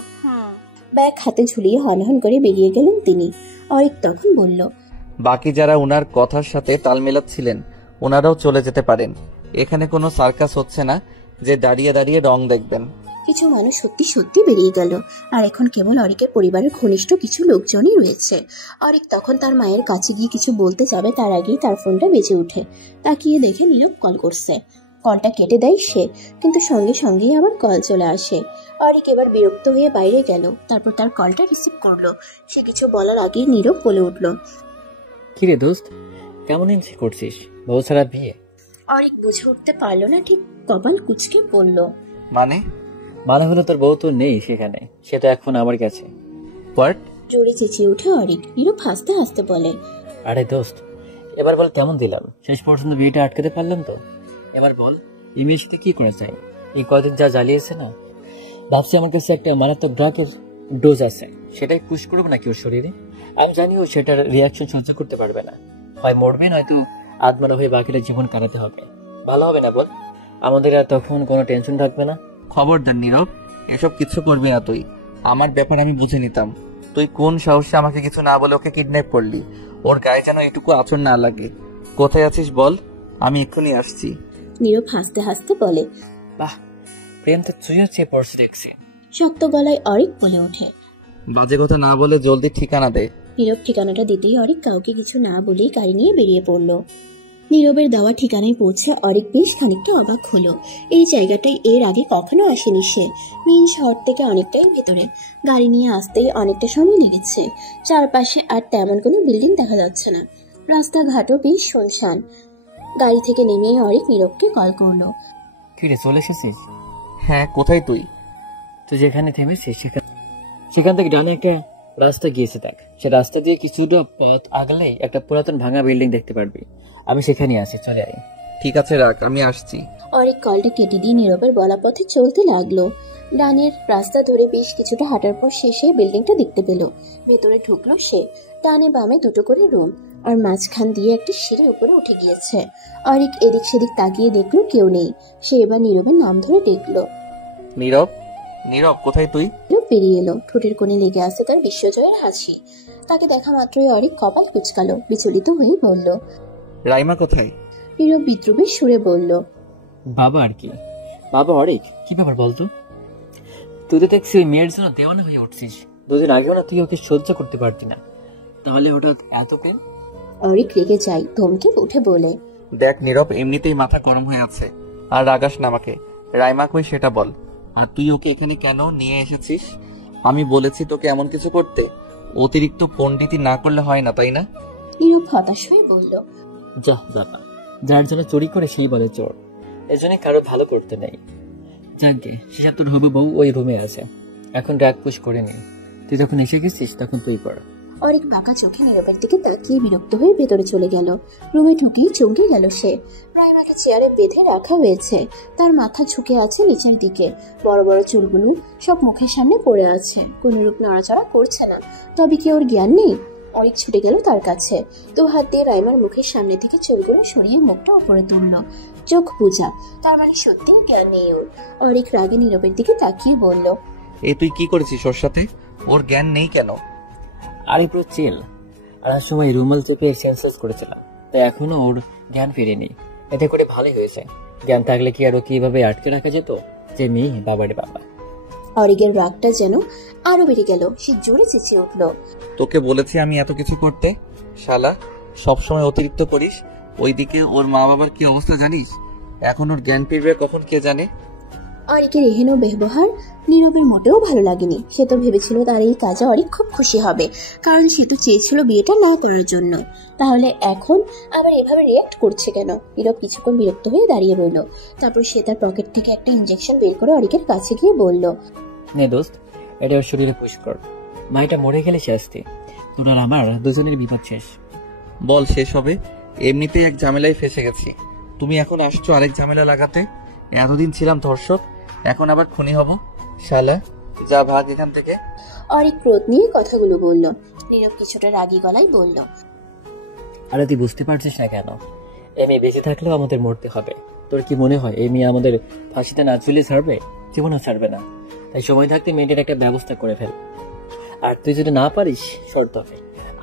ব্যাগ হাতে ঝুলিয়ে হনহন করে বেরিয়ে গেলেন তিনি। অরিক তখন বলল, বাকি যারা ওনার কথার সাথে তাল মেলাচ্ছিলেন ওনারাও চলে যেতে পারেন। এখানে কোনো সার্কাস হচ্ছে না যে দাঁড়িয়ে দাঁড়িয়ে রং দেখবেন। কিছু মানুষ সত্যি সত্যি বেরিয়ে গেল, আর এখন কেবল অরিকের পরিবারের ঘনিষ্ঠ কিছু লোকজনই রয়েছে। অরিক তখন তার মায়ের কাছে গিয়ে কিছু বলতে যাবে, তার আগেই তার ফোনটা বেজে ওঠে। তাকিয়ে দেখে নীরব কল করছে। কলটা কেটে দেয় সে, কিন্তু সঙ্গে সঙ্গেই আবার কল চলে আসে। অরিক এবার বিরক্ত হয়ে বাইরে গেল, তারপর তার কলটা রিসিভ করলো। সে কিছু বলার আগেই নীরব বলে উঠল, কিরে দোস্ত, কেমন এনজয় করছিস বউ ছাড়া বিয়ে? অরিক বুঝে উঠতে পারলো না ঠিক, কপাল কুঁচকে বলল, মানে হলো তোর বউ তো নেই সেখানে, সেটা এখন আমার কাছে। জোরে চেঁচিয়ে উঠে অরিক। নীরব হাসতে হাসতে বলে, আরে দোস্ত, এবার বল কেমন দিলাম? শেষ পর্যন্ত বিয়েটা আটকাতে পারলাম তো। এবার বল ইমের সাথে কি করে চাই? এই কদিন যা জ্বালিয়েছে না, ভাবছি আমার কাছে একটা মারাত্মক ড্রাগের ডোজ আছে, সেটাই পুশ করবো নাকি ওর শরীরে। আমি জানি ও সেটার রিয়াকশন সহ্য করতে পারবে না, হয় মরবে নয়তো আত্মারা হয়ে বাকিটা জীবন কাটাতে হবে। ভালো হবে না বল? আমাদের আর তখন কোনো টেনশন থাকবে না। খবরদার নীরব, এসব কিছু করবি না তুই। আমার ব্যাপার আমি বুঝে নিতাম। তুই কোন সাহসে আমাকে কিছু না বলে ওকে কিডন্যাপ করলি? ওর গায়ে যেন এটুকু আঁচড় না লাগে। কোথায় আছিস বল, আমি এক্ষুনি আসছি। নীরব হাসতে হাসতে বলে, বাহ, প্রেম তো চুইয়া চেয়ে পড়ছে দেখছি। শক্ত গলায় অরিক বলে ওঠে, বাজে কথা না বলে জলদি ঠিকানা দে। নীরব ঠিকানাটা দিতেই অরিক কাউকে কিছু না বলেই গাড়ি নিয়ে বেরিয়ে পড়ল। নীরবের দেওয়া ঠিকানায় পৌঁছে অরিক বেশ খানিকটা অবাক হলো। এই জায়গাটায় এর আগে কখনো আসেনি সে। মেইন শহর থেকে অনেকটাই ভেতরে, গাড়ি নিয়ে আসতেই অনেকটা সময় লেগেছে। চারপাশে আর তেমন কোনো বিল্ডিং দেখা যাচ্ছে না, রাস্তাঘাটও বেশ শুনশান। গাড়ি থেকে নেমে অরিক নীরবকে কল করলো। কিরে, চলে এসেছিস? হ্যাঁ, কোথায় তুই? তুই যেখানে থেমেছিস সেখান থেকে ডানে একটা রাস্তা গিয়েছে, দেখ। সে রাস্তা দিয়ে কিছুটা পথ আগলেই একটা পুরাতন ভাঙা বিল্ডিং দেখতে পারবি। আমি সেখানে আছি, চলে আয়। ঠিক আছে, রাখ, আমি আসছি। অরিক কলটা কেটে দিয়ে নীরবের বলা পথে চলতে লাগলো। ডানের রাস্তা ধরে বেশ কিছুটা হাঁটার পর শেষে বিল্ডিংটা দেখতে পেল। ভেতরে ঢুকলো সে। ডানে বামে দুটো করে রুম, আর মাঝখান দিয়ে একটা সিঁড়ি উপরে উঠে গিয়েছে। অরিক এদিক সেদিক তাকিয়ে দেখলো কেউ নেই। সে এবার নীরবের নাম ধরে দেখলো। নীরব, নীরব, কোথায় তুই? নীরব বেরিয়ে এলো। ঠোঁটের কোণে লেগে আছে তার বিশ্বজয়ের হাসি। তাকে দেখা মাত্রই অরিক কপাল কুচকালো, বিচলিত হয়ে বলল, রাইমা কোথায়? নীরব বিদ্রুপের সুরে বলল, বাবা আর কি। বাবা, অরিক, কি ব্যাপার বলতো? তুই তো দেখছি ওই মেয়ের জন্য দেওয়ানা হয়ে উঠছিস। দুদিন আগেও না তুই ওকে সহ্য করতে পারতি না, তাহলে হঠাৎ এত প্রেম? অরিক রেগে যায়, ধমকে উঠে বলে, দেখ নীরব, এমনিতেই মাথা গরম হয়ে আছে, আর রাগাস না আমাকে। রাইমা কই সেটা বল। আর তুই ওকে এখানে কেন নিয়ে এসেছিস? আমি বলেছি তোকে এমন কিছু করতে? অতিরিক্ত পণ্ডিতি না করলে হয় না, তাই না? নীরব হতাশ হয়ে বলল, যা বাবা, যার জন্য চুরি করে সেই বলে চোর। এজন্য কারো ভালো করতে নেই। যাকে সেসব তোর হবু বউ ওই রুমে আছে, এখন রাগ পুশ করে নেই। তুই যখন এসে গেছিস তখন তুই পড়। অরিক বাঁকা চোখে নীরবের দিকে তাকিয়ে বিরক্ত হয়ে ভেতরে চলে গেল। রুমে ঢুকেই চমকে গেল সে। রাইমাকে চেয়ারে বেঁধে রাখা হয়েছে, তার মাথা ঝুঁকে আছে নিচের দিকে। বড় বড় চুলগুলো সব মুখের সামনে পড়ে আছে, কোনরূপ নড়াচড়া করছে না। তবে কি ওর জ্ঞান নেই? অরিক ছুটে গেল তার কাছে, দু হাত দিয়ে রাইমার মুখের সামনে থেকে চুলগুলো সরিয়ে মুখটা উপরে তুলল। চোখ বুজা, তার মানে সত্যি জ্ঞান নেই ওর। অরিক রাগে নীরবের দিকে তাকিয়ে বলল, এই তুই কি করেছিস ওর সাথে? ওর জ্ঞান নেই কেন? আরে পুরো চিল। আর সময় রুমাল চেপে সেন্সাস করেছিলাম, তাই এখনো ওর জ্ঞান ফিরেনি। এতে করে ভালোই হয়েছে। জ্ঞান থাকলে কি আর ও কিভাবে আটকে রাখা যেত? যে মেয়ে, বাবারে বাবা। অরিকের রাগটা যেন আরো বেড়ে গেল। সে জোরে চেঁচিয়ে উঠল, তোকে বলেছি আমি এত কিছু করতে? শালা, সবসময় অতিরিক্ত করিস। ওইদিকে ওর মা বাবার কি অবস্থা জানিস? এখন ওর জ্ঞান ফিরবে কখন কে জানে। অরিকের এহেন ব্যবহার নীরবের মোটেও ভালো লাগেনি। সে তো ভেবেছিল তার এই কাজে অরিক খুব খুশি হবে, কারণ সে তো চেয়েছিল বিয়েটা না করার জন্য। তাহলে এখন আবার এভাবে রিয়াক্ট করছে কেন? নীরব কিছুক্ষণ বিরক্ত হয়ে দাঁড়িয়ে রইল। তারপর সে তার পকেট থেকে একটা ইনজেকশন বের করে অরিকের কাছে গিয়ে বলল, নে দোস্ত, এটা ওর শরীরে পুশ কর। মাইটা মরে গেলে শাস্তি। তোর আর আমার দুজনের বিপদ শেষ। বল শেষ হবে? এমনিতেই এক ঝামেলায় ফেসে গেছি, তুমি এখন আসছো আরেক ঝামেলা লাগাতে। এতদিন ছিলাম ধর্ষক, এখন আবার খুনি হব। শালা, যা ভাগ এখান থেকে। অরিক ক্রোধ নিয়ে কথাগুলো বলল। নীরব কিছুটা রাগী গলায় বলল, আরে তুই বুঝতে পারছিস না কেন? এই মেয়ে বেঁচে থাকলেও আমাদের মরতে হবে। তোর কি মনে হয় এই মেয়ে আমাদের ফাঁসিতে না ঝুলিয়ে ছাড়বে? জীবনও ছাড়বে না। তাই সময় থাকতে মেয়েটার একটা ব্যবস্থা করে ফেল। আর তুই যদি না পারিস, শর্ত হবে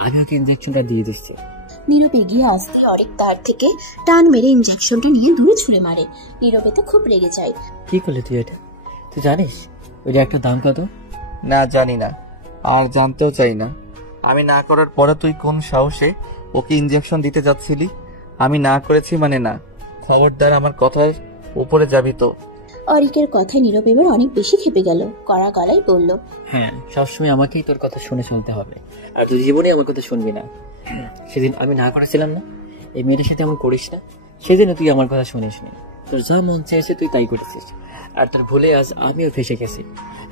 আগে ওকে ইনজেকশনটা দিয়ে দিচ্ছি। নীরব এগিয়ে আসতে অরিক তার থেকে টান মেরে ইনজেকশনটা নিয়ে দূরে ছুঁড়ে মারে। নীরব এতে খুব রেগে যায়। কি করলি তুই এটা? তুই জানিস ওইটা একটা দাম কত? না, জানি না, আর জানতেও চাই না। আমি না করার পরে তুই কোন সাহসে ওকে ইনজেকশন দিতে যাচ্ছিলি? আমি না করেছি মানে না। খবরদার আমার কথার উপরে যাবি তো। অরিকের কথায় নীরব এবার অনেক বেশি খেপে গেল। কড়া গলায় বলল, হ্যাঁ, সবসময় আমাকেই তোর কথা শুনে চলতে হবে, আর তুই জীবনে আমার কথা শুনবি না। সেদিন আমি না করেছিলাম না, এই মেয়েটার সাথে এমন করিস না। সেদিনও তুই আমার কথা শুনিস নি। তোর যা মন চেয়েছে তুই তাই করেছিস, আর তোর ভুলে আজ আমিও ফেসে গেছি।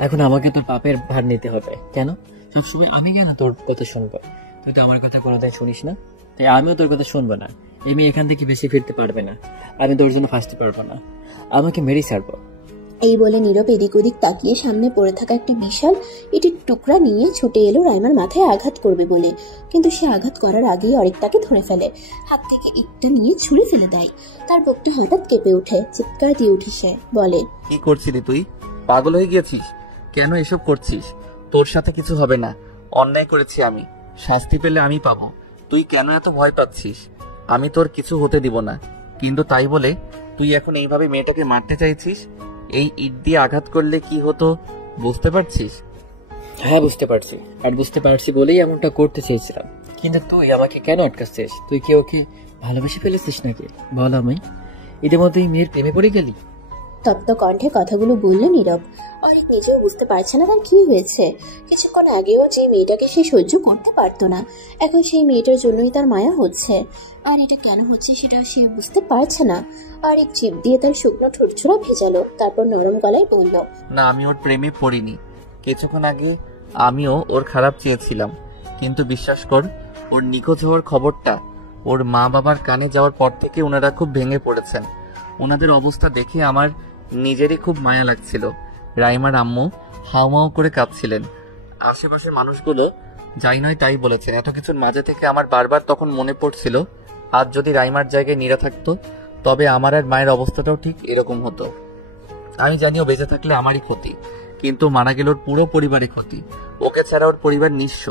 এখন আমাকে তোর পাপের ভার নিতে হবে। কেন? সবসময় আমি কেন তোর কথা শুনবো? তুই তো আমার কথা কোনোদিন শুনিস না, তাই আমিও তোর কথা শুনবো না। এই মেয়ে এখান থেকে বেশি ফিরতে পারবে না। আমি তোর জন্য ফাঁসতে পারবো না, আমাকে মেরেই ছাড়বো। এই বলে নীরব এদিক ওদিক তাকিয়ে সামনে পড়ে থাকা একটা বিশাল ইটের টুকরা নিয়ে ছুটে এলো রাইমার মাথায় আঘাত করবে বলে। কিন্তু সে আঘাত করার আগেই অরিক তাকে ধরে ফেলে, হাত থেকে ইটটা নিয়ে ছুঁড়ে ফেলে দেয়। তার বুকটা হঠাৎ কেঁপে ওঠে, চিৎকার দিয়ে উঠে সে বলে, কি করছিলি তুই? পাগল হয়ে গিয়েছিস? কেন এসব করছিস? তোর সাথে কিছু হবে না। অন্যায় করেছি আমি, শাস্তি পেলে আমি পাবো। তুই কেন এত ভয় পাচ্ছিস? আমি তোর কিছু হতে দিব না। কিন্তু তাই বলে তুই এখন এইভাবে মেয়েটাকে মারতে চাইছিস? এই ইট দিয়ে আঘাত করলে কি হতো বুঝতে পারছিস? হ্যাঁ, বুঝতে পারছি। আর বুঝতে পারছি বলেই এমনটা করতে চেয়েছিলাম। কিন্তু তুই আমাকে কেন আটকাচ্ছিস? তুই কি ওকে ভালোবেসে ফেলেছিস নাকি বল আমি ইতিমধ্যে এই মেয়ের প্রেমে পড়ে গেলি? তপ্ত কণ্ঠে কথাগুলো বলল নীরব। অনেক নিজেও বুঝতে পারছে না তার কি হয়েছে। কিছুক্ষণ আগেও যে মেয়েটাকে সে সহ্য করতে পারতো না, এখন সেই মেয়েটার জন্যই তার মায়া হচ্ছে। আর এটা কেন হচ্ছে সেটা সে বুঝতে পারছে না। আর এক জিভ দিয়ে তার শুকনো ঠোঁটছোড়া ভেজালো, তারপর নরম গলায় বলল, না, আমি ওর প্রেমে পড়িনি। কিছুক্ষণ আগে আমিও ওর খারাপ চেয়েছিলাম, কিন্তু বিশ্বাস কর, ওর নিখোঁজ হওয়ার খবরটা ওর মা বাবার কানে যাওয়ার পর থেকে ওনারা খুব ভেঙে পড়েছেন। ওনাদের অবস্থা দেখে আমার নিজেরই খুব মায়া লাগছিল। রাইমার আম্মু হাউমাউ করে কাঁদছিলেন। আশেপাশের মানুষগুলো যাই নয় তাই বলেছে। এত কিছুর মাঝে থেকে আমার বারবার তখন মনে পড়ছিল, আজ যদি রাইমার জায়গায় নীরা থাকতো তবে আমার আর মায়ের অবস্থাটাও ঠিক এরকম হতো। আমি জানি ও বেঁচে থাকলে আমারই ক্ষতি, কিন্তু মারা গেল ওর পুরো পরিবারের ক্ষতি। ওকে ছাড়া ওর পরিবার নিঃস্ব,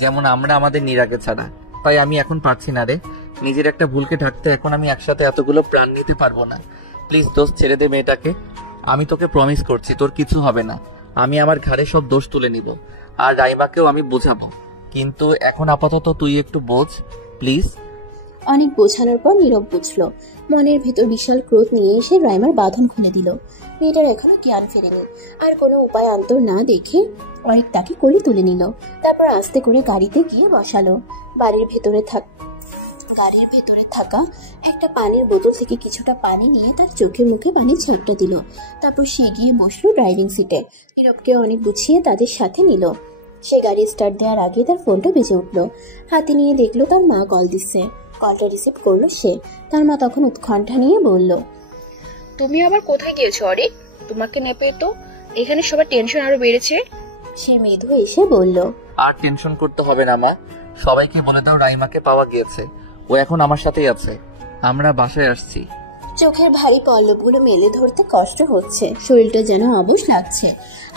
যেমন আমরা আমাদের নীরাকে ছাড়া। তাই আমি এখন পারছি না রে, নিজের একটা ভুলকে ঢাকতে। এখন আমি একসাথে এতগুলো প্রাণ নিতে পারবো না। প্লিজ দোষ ছেড়ে দে মেয়েটাকে। আমি তোকে প্রমিস করছি তোর কিছু হবে না। আমি আমার ঘাড়ে সব দোষ তুলে নিব, আর রাইমাকেও আমি বোঝাবো। কিন্তু এখন আপাতত তুই একটু বোঝ প্লিজ। অনেক বোঝানোর পর নীরব বুঝল। মনের ভেতর বিশাল ক্রোধ নিয়ে এসে রাইমার বাঁধন খুলে দিল। মেয়েটার এখনো জ্ঞান ফেরেনি। আর কোনো উপায় অন্তর না দেখে অনেক তাকে কোলে তুলে নিল। তারপর আস্তে করে গাড়িতে গিয়ে বসালো। গাড়ির ভেতরে থাকা একটা পানির বোতল থেকে কিছুটা পানি নিয়ে তার চোখে মুখে পানি ছিটটা দিল। তারপর সে গিয়ে বসলো ড্রাইভিং সিটে। নীরবকে অনেক গুছিয়ে তাদের সাথে নিল। সে গাড়ি স্টার্ট দেওয়ার আগে তার ফোনটা বেজে উঠলো। হাতে নিয়ে দেখলো তার মা কল দিচ্ছে। কলটা রিসিভ করলো সে। তার মা তখন উৎকণ্ঠা নিয়ে বলল, তুমি আবার কোথায় গিয়েছো অরিক? তোমাকে না পেয়ে তো এখানে সবার টেনশন আরো বেড়েছে। সে মৃদু এসে বলল, আর টেনশন করতে হবে না মা, সবাইকে বলে দাও রাইমাকে পাওয়া গিয়েছে। ও এখন আমার সাথেই আছে। আমরা বাসায় আসছি। চোখের ভারী পল্লবগুলো মেলে ধরতে কষ্ট হচ্ছে। শরীরটা যেন অবশ লাগছে।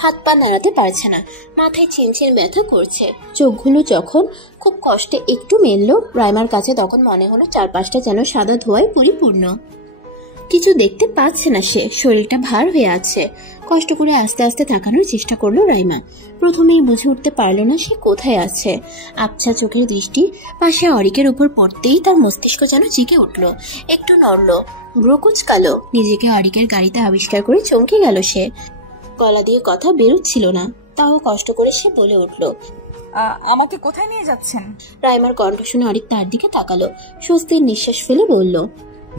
হাত পা নাড়াতে পারছে না। মাথায় চিনচিন ব্যথা করছে। চোখগুলো যখন খুব কষ্টে একটু মেললো রাইমার কাছে, তখন মনে হলো চারপাশটা যেন সাদা ধোঁয়ায় পরিপূর্ণ। কিছু দেখতে পাচ্ছে না সে। শরীরটা ভার হয়ে আছে। কষ্ট করে আস্তে আস্তে তাকানোর চেষ্টা করলো রাইমা। প্রথমেই বুঝে উঠতে পারলো না সে কোথায় আছে। আবছা চোখের দৃষ্টি পাশে অরিকের উপর পড়তেই তার মস্তিষ্ক যেন জেগে উঠল। একটু নড়লো, ভ্রু কুঁচকালো। নিজেকে অরিকের গাড়িতে আবিষ্কার করে চমকে গেল সে। গলা দিয়ে কথা বেরোচ্ছিল না, তাও কষ্ট করে সে বলে উঠল, আমাকে কোথায় নিয়ে যাচ্ছেন? রাইমার কণ্ঠ শুনে অরিক তার দিকে তাকালো। স্বস্তির নিঃশ্বাস ফেলে বলল,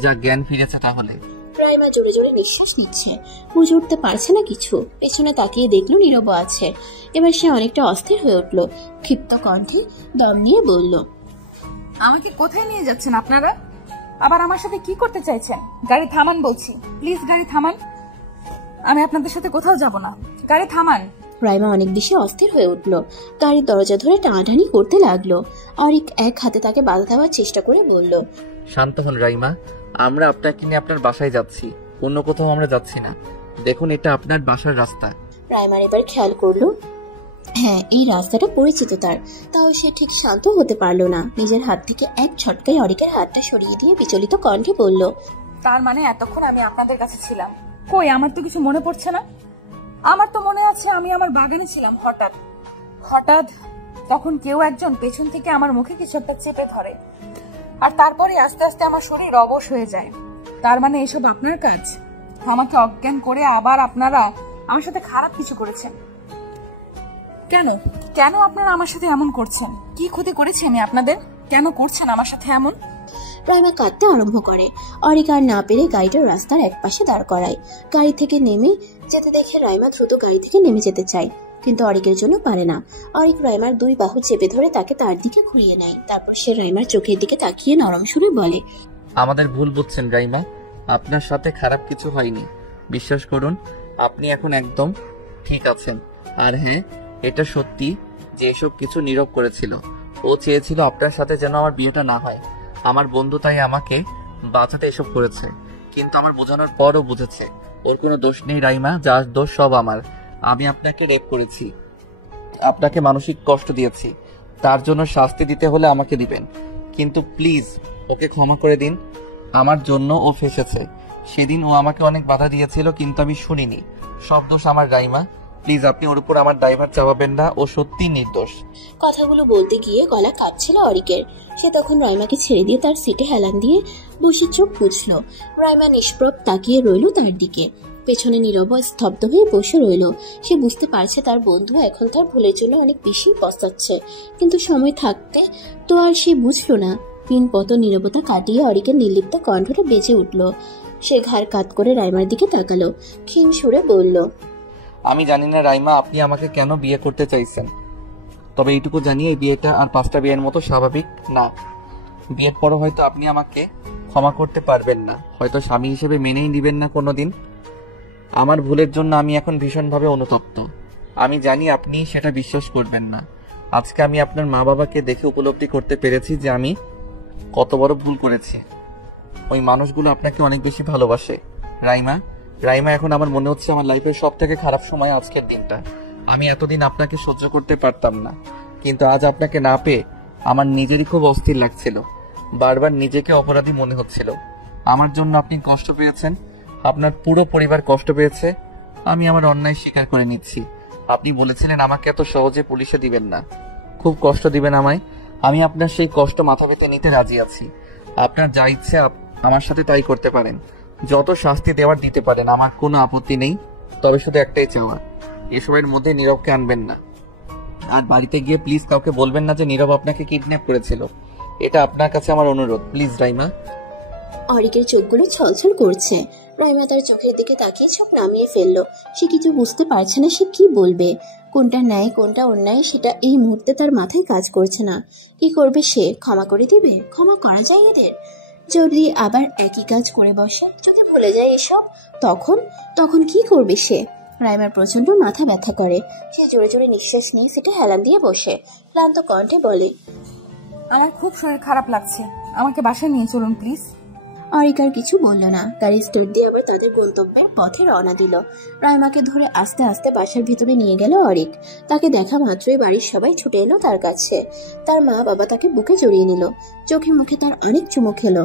যা জ্ঞান ফিরেছে তাহলে। রাইমা জোরে জোরে নিঃশ্বাস নিচ্ছে। বুঝে উঠতে পারছে না কিছু। পেছনে তাকিয়ে দেখলো নীরব আছে। এবার সে অনেকটা অস্থির হয়ে উঠল। ক্ষিপ্ত কণ্ঠে দম নিয়ে বলল, আমাকে কোথায় নিয়ে যাচ্ছেন আপনারা? আবার আমার সাথে কি করতে চাইছেন? গাড়ি থামান বলছি, প্লিজ গাড়ি থামান। আমি আপনাদের সাথে কোথাও যাব না, গাড়ি থামান। রাইমা অনেক বেশি অস্থির হয়ে উঠল। গাড়ির দরজা ধরে টানাটানি করতে লাগলো। অরিক এক হাতে তাকে বাধা দেওয়ার চেষ্টা করে বলল, শান্ত হন রাইমা, আমরা আপনাকে নিয়ে আপনার বাসায় যাচ্ছি, অন্য কোথাও আমরা যাচ্ছি না। দেখুন এটা আপনার বাসার রাস্তা। রাইমার এবার খেয়াল করলো, হ্যাঁ এই রাস্তাটা পরিচিত তার। তাও সে ঠিক শান্ত হতে পারলো না। নিজের হাত থেকে এক ছটকায় অরিকের হাতটা সরিয়ে দিয়ে বিচলিত কণ্ঠে বলল, তার মানে এতক্ষণ আমি আপনাদের কাছে ছিলাম? কই, আমার তো কিছু মনে পড়ছে না। আমার তো মনে আছে আমি আমার বাগানে ছিলাম। হঠাৎ তখন কেউ একজন পেছন থেকে আমার মুখে কিছু একটা চেপে ধরে, আর তারপরে আস্তে আস্তে আমার শরীর অবশ হয়ে যায়। তার মানে এসব আপনার কাজ? আমাকে অজ্ঞান করে আবার আপনারা আমার সাথে খারাপ কিছু করেছেন। কেন আপনারা আমার সাথে এমন করছেন? কি ক্ষতি করেছি আমি আপনাদের? কেন করছেন আমার সাথে এমন? রাইমা কাঁদতে আরম্ভ করে। অরিক আর না পেরে গাড়িটা রাস্তার এক পাশে দাঁড় করায়। গাড়ি থেকে নেমে যেতে দেখে রাইমা দ্রুত গাড়ি থেকে নেমে যেতে চায়, কিন্তু অরিকের জন্য পারে না। অরিক রাইমার দুই বাহু চেপে ধরে তাকে তার দিকে ঘুরিয়ে নেয়। তারপর সে রাইমার চোখের দিকে তাকিয়ে নরম সুরে বলে, আমাদের ভুল বুঝছেন রাইমা, আপনার সাথে খারাপ কিছু হয়নি। বিশ্বাস করুন আপনি এখন একদম ঠিক আছেন। আর হ্যাঁ, এটা সত্যি যে এসব কিছু নীরব করেছিল। ও চেয়েছিল আপনার সাথে যেন আমার বিয়েটা না হয়। আমার বন্ধু তাই আমাকে বাঁচাতে এসব করেছে, কিন্তু আমার বোঝানোর পরও বুঝেছে ওর কোনো দোষ নেই রাইমা, যার দোষ সব আমার। আমি আপনাকে রেপ করেছি, আপনাকে মানসিক কষ্ট দিয়েছি, তার জন্য শাস্তি দিতে হলে আমাকে দিবেন, কিন্তু প্লিজ ওকে ক্ষমা করে দিন। আমার জন্য ও ফেসেছে। সেদিন ও আমাকে অনেক বাধা দিয়েছিল, কিন্তু আমি শুনিনি। সব দোষ আমার রাইমা, প্লিজ আপনি ওর উপর আমার ড্রাইভার চাপাবেন না, ও সত্যি নির্দোষ। কথাগুলো বলতে গিয়ে গলা কাঁপছিল অরিকের। সে তখন রাইমাকে ছেড়ে দিয়ে তার সিটে হেলান দিয়ে বসে চোখ বুঝল। রাইমা নিষ্প্রভ তাকিয়ে রইল তার দিকে। পেছনে নীরব স্তব্ধ হয়ে বসে রইল। সে বুঝতে পারছে তার বন্ধু এখন তার ভুলের জন্য অনেক বেশি পস্তাচ্ছে, কিন্তু সময় থাকতে তো আর সে বুঝলো না। পিনপত নীরবতা কাটিয়ে অরিকের নির্লিপ্ত কণ্ঠটা বেজে উঠল। সে ঘাড় কাত করে রাইমার দিকে তাকালো, ক্ষীণ সুরে বলল, আমি জানি না রাইমা আপনি আমাকে কেন বিয়ে করতে চাইছেন, তবে এইটুকু জানি এই বিয়েটা আর 5টা বিয়ের মতো স্বাভাবিক না। বিয়ের পরও হয়তো আপনি আমাকে ক্ষমা করতে পারবেন না, হয়তো স্বামী হিসেবে মেনেই নিবেন না কোনোদিন। আমার ভুলের জন্য আমি এখন ভীষণভাবে অনুতপ্ত। আমি জানি আপনি সেটা বিশ্বাস করবেন না। আজকে আমি আপনার মা বাবাকে দেখে উপলব্ধি করতে পেরেছি যে আমি কত বড় ভুল করেছি। ওই মানুষগুলো আপনাকে অনেক বেশি ভালোবাসে। রাইমা এখন আমার মনে হচ্ছে আমার লাইফের সব থেকে খারাপ সময় আজকের দিনটা। আমি এতদিন আপনাকে সহ্য করতে পারতাম না, কিন্তু আজ আপনাকে না পেয়ে আমার নিজেরই খুব অস্থির লাগছিল। বারবার নিজেকে অপরাধী মনে হচ্ছিল। আমার জন্য আপনি কষ্ট পেয়েছেন, আপনার পুরো পরিবার কষ্ট পেয়েছে। আমি আমার অন্যায় স্বীকার করে নিচ্ছি। আপনি বলেছিলেন আমাকে এত সহজে পুলিশে দিবেন না, খুব কষ্ট দিবেন আমায়। আমি আপনার সেই কষ্ট মাথা পেতে নিতে রাজি আছি। আপনার যা ইচ্ছে আমার সাথে তাই করতে পারেন, যত শাস্তি দেওয়ার দিতে পারেন, আমার কোনো আপত্তি নেই। তবে শুধু একটাই চাওয়া, এসবের মধ্যে নীরবকে আনবেন না। আর বাড়িতে গিয়ে প্লিজ কাউকে বলবেন না যে নীরব আপনাকে কিডন্যাপ করেছিল। এটা আপনার কাছে আমার অনুরোধ, প্লিজ রাইমা। অরিকের চোখগুলো ছলছল করছে। রাইমা তার চোখের দিকে তাকিয়ে চোখ নামিয়ে ফেললো। সে কিছু বুঝতে পারছে না সে কি বলবে, কোনটা ন্যায় কোনটা অন্যায় সেটা এই মুহূর্তে তার মাথায় কাজ করছে না। কি করবে সে? ক্ষমা করে দিবে? ক্ষমা করা যায় এদের? যদি আবার একই কাজ করে বসে, যদি ভুলে যায় এসব, তখন কি করবে সে? রাইমার প্রচন্ড মাথা ব্যথা করে। সে জোরে জোরে নিঃশ্বাস নিয়ে সেটা হেলান দিয়ে বসে ক্লান্ত কণ্ঠে বলে, আমার খুব শরীর খারাপ লাগছে, আমাকে বাসায় নিয়ে চলুন প্লিজ। অরিক আর কিছু বলল না। গাড়ি স্টার্ট দিয়ে আবার তাদের গন্তব্যের পথে রওনা দিল। রাইমাকে ধরে আস্তে আস্তে বাসার ভিতরে নিয়ে গেল অরিক। তাকে দেখা মাত্রই বাড়ির সবাই ছুটে এলো তার কাছে। তার মা বাবা তাকে বুকে জড়িয়ে নিল। চোখে মুখে তার অনেক চুমু খেলো,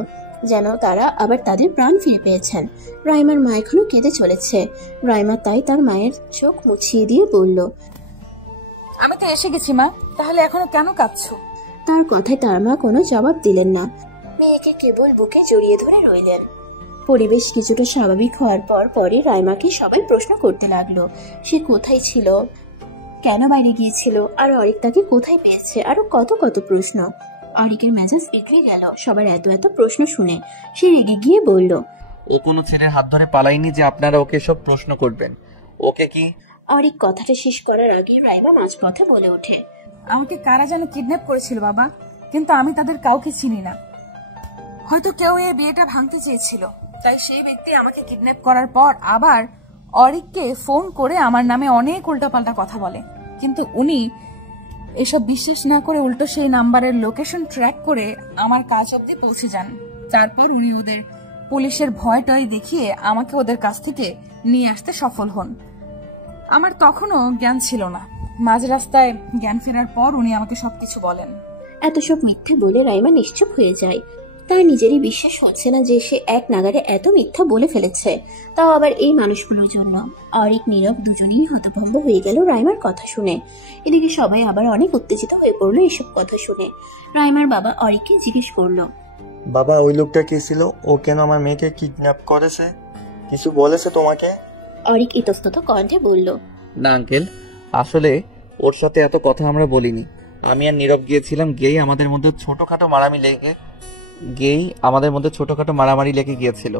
যেন তারা আবার তাদের প্রাণ ফিরে পেয়েছেন। রাইমার মা এখনো কেঁদে চলেছে। রাইমা তাই তার মায়ের চোখ মুছিয়ে দিয়ে বলল, আমি তো এসে গেছি মা, তাহলে এখনো কেন কাঁদছো? তার কথায় তার মা কোনো জবাব দিলেন না। মেয়েকে কেবল বুকে জড়িয়ে ধরে রইলেন। পরিবেশ কিছুটা স্বাভাবিক হওয়ার পরে রাইমাকে সবাই প্রশ্ন করতে লাগলো, সে কোথায় ছিল, কেন বাইরে গিয়েছিল, আর অরিক তাকে কোথায় পেয়েছে, আরো কত কত প্রশ্ন। অরিকের মেজাজ বিগড়ে গেল সবার এত প্রশ্ন শুনে। সে রেগে গিয়ে বলল, ও কোনো ছেলের হাত ধরে পালায়নি যে আপনারা ওকে সব প্রশ্ন করবেন। ওকে কি? অরিক কথাটা শেষ করার আগে রাইমা মাঝপথে বলে ওঠে, আমাকে কারা যেন কিডন্যাপ করেছিল বাবা, কিন্তু আমি তাদের কাউকে চিনি না। হয়তো কেউ এই বিয়েটা ভাঙতে চেয়েছিল, তাই সেই ব্যক্তি আমাকে কিডন্যাপ করার পর আবার অরিককে ফোন করে আমার নামে অনেক উল্টাপাল্টা কথা বলে। কিন্তু উনি এসব বিশ্বাস না করে উল্টো সেই নাম্বারের লোকেশন ট্র্যাক করে আমার কাছ অব্দি পৌঁছে যান। তারপর উনি ওদের পুলিশের ভয়টাই দেখিয়ে আমাকে ওদের কাছ থেকে নিয়ে আসতে সফল হন। আমার তখনও জ্ঞান ছিল না। মাঝ রাস্তায় জ্ঞান ফেরার পর উনি আমাকে সবকিছু বলেন। এত সব মিথ্যা বলে রাইমা নিশ্চুপ হয়ে যায়। তার নিজেরই বিশ্বাস হচ্ছে না যে সে এক নাগারে এত মিথ্যা বলে ফেলেছে, তাও আবার এই মানুষগুলোর জন্য। অরিক নীরব দুজনেই হতভম্ব হয়ে গেল রাইমার কথা শুনে। এদিকে সবাই আবার অনেক উত্তেজিত হয়ে পড়লো এসব কথা শুনে। রাইমার বাবা অরিককে জিজ্ঞেস করলো, বাবা ওই লোকটা কে ছিল? ও কেন আমার মেয়েকে কিডন্যাপ করেছে? কিছু বলেছে তোমাকে? অরিক ইতস্তত কণ্ঠে বলল, না আঙ্কেল, আসলে ওর সাথে এত কথা আমরা বলিনি। আমি আর নীরব গিয়েছিলাম, গিয়েই আমাদের মধ্যে ছোটখাটো মারামারি লেগে গিয়েছিল,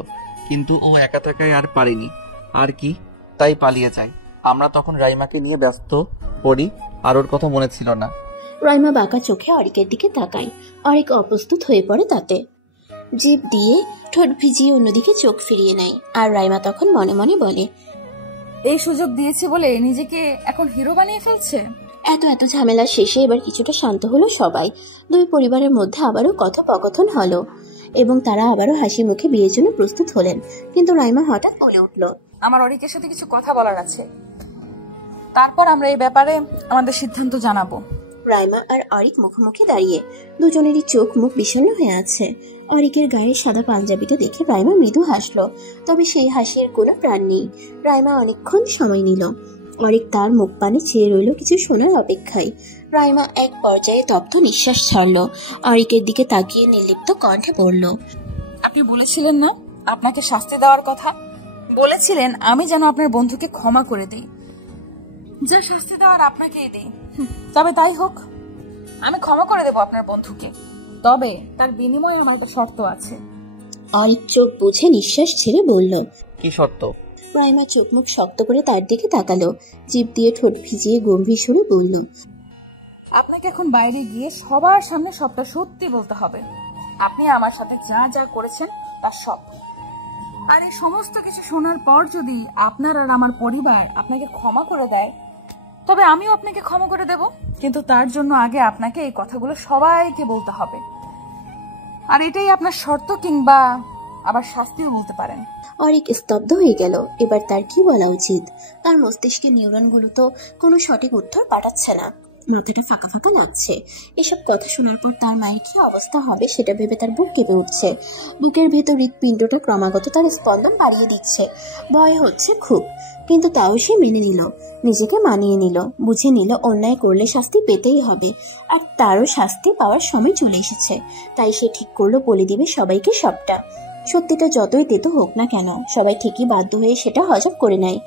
কিন্তু ও একা থাকায় আর পারিনি আর কি, তাই পালিয়ে যায়। আমরা তখন রাইমাকে নিয়ে ব্যস্ত পড়ি, আর ওর কথা মনে ছিল না। রাইমা বাঁকা চোখে অরিকের দিকে তাকায়। অরিক অপ্রস্তুত হয়ে পড়ে তাতে। জিভ দিয়ে ঠোঁট ভিজিয়ে অন্যদিকে চোখ ফিরিয়ে নেয়। আর রাইমা তখন মনে মনে বলে, এই সুযোগ দিয়েছে বলে নিজেকে এখন হিরো বানিয়ে ফেলছে। এত ঝামেলা শেষে এবার কিছুটা শান্ত হলো সবাই। দুই পরিবারের মধ্যে আবারও কথোপকথন হলো এবং তারা আবারও হাসি মুখে বিয়ের জন্য প্রস্তুত হলেন। কিন্তু রাইমা হঠাৎ বলে উঠল, আমার অরিকের সাথে কিছু কথা বলার আছে, তারপর আমরা এই ব্যাপারে আমাদের সিদ্ধান্ত জানাবো। রাইমা আর অরিক মুখোমুখি দাঁড়িয়ে, দুজনেরই চোখ মুখ বিষণ্ণ হয়ে আছে। অরিকের গায়ে সাদা পাঞ্জাবিটা দেখে রাইমা মৃদু হাসলো, তবে সেই হাসির কোনো প্রাণ নেই। রাইমা অনেকক্ষণ সময় নিল। অরিক তার মুখ পানে চেয়ে রইল কিছু শোনার অপেক্ষায়। রাইমা এক পর্যায়ে তপ্ত নিঃশ্বাস ছাড়ল। অরিকের দিকে তাকিয়ে নির্লিপ্ত কণ্ঠে বলল, আপনি বলেছিলেন না আপনাকে শাস্তি দেওয়ার কথা? বলেছিলেন আমি যেন আপনার বন্ধুকে ক্ষমা করে দিই। যা শাস্তি দেওয়ার আপনাকেই দিই। তবে তাই হোক, আমি ক্ষমা করে দেব আপনার বন্ধুকে। তবে তার বিনিময়ে আমার একটা শর্ত আছে। অরিক চোখ বুঝে নিঃশ্বাস ছেড়ে বলল, কি শর্ত? রাইমা চোখ মুখ শক্ত করে তার দিকে তাকালো। জিভ দিয়ে ঠোঁট ভিজিয়ে গম্ভীর সুরে বলল, আপনাকে এখন বাইরে গিয়ে সবার সামনে সবটা সত্যি বলতে হবে। আপনি আমার সাথে যা যা করেছেন তার সব। আর এই সমস্ত কিছু শোনার পর যদি আপনার আর আমার পরিবার আপনাকে ক্ষমা করে দেয়, তবে আমিও আপনাকে ক্ষমা করে দেব। কিন্তু তার জন্য আগে আপনাকে এই কথাগুলো সবাইকে বলতে হবে। আর এটাই আপনার শর্ত, কিংবা আবার শাস্তিও বলতে পারেন। অরিক স্তব্ধ হয়ে গেল। এবার তার কি বলা উচিত? তার মস্তিষ্কের নিউরনগুলো তো কোনো সঠিক উত্তর পাঠাচ্ছে না। মাথাটা ফাঁকা ফাঁকা লাগছে। এসব কথা শোনার পর তার মায়ের কি অবস্থা হবে সেটা ভেবে তার বুক কেঁপে উঠছে। বুকের ভেতর হৃৎপিণ্ডটা ক্রমাগত তার স্পন্দন বাড়িয়ে দিচ্ছে। ভয় হচ্ছে খুব, কিন্তু তাও সে মেনে নিল, নিজেকে মানিয়ে নিল, বুঝে নিল অন্যায় করলে শাস্তি পেতেই হবে। আর তারও শাস্তি পাওয়ার সময় চলে এসেছে। তাই সে ঠিক করলো বলে দিবে সবাইকে সবটা। সত্যিটা যতই তেতো হোক না কেন, সবাই ঠিকই বাধ্য হয়ে সেটা হজম করে নেয়।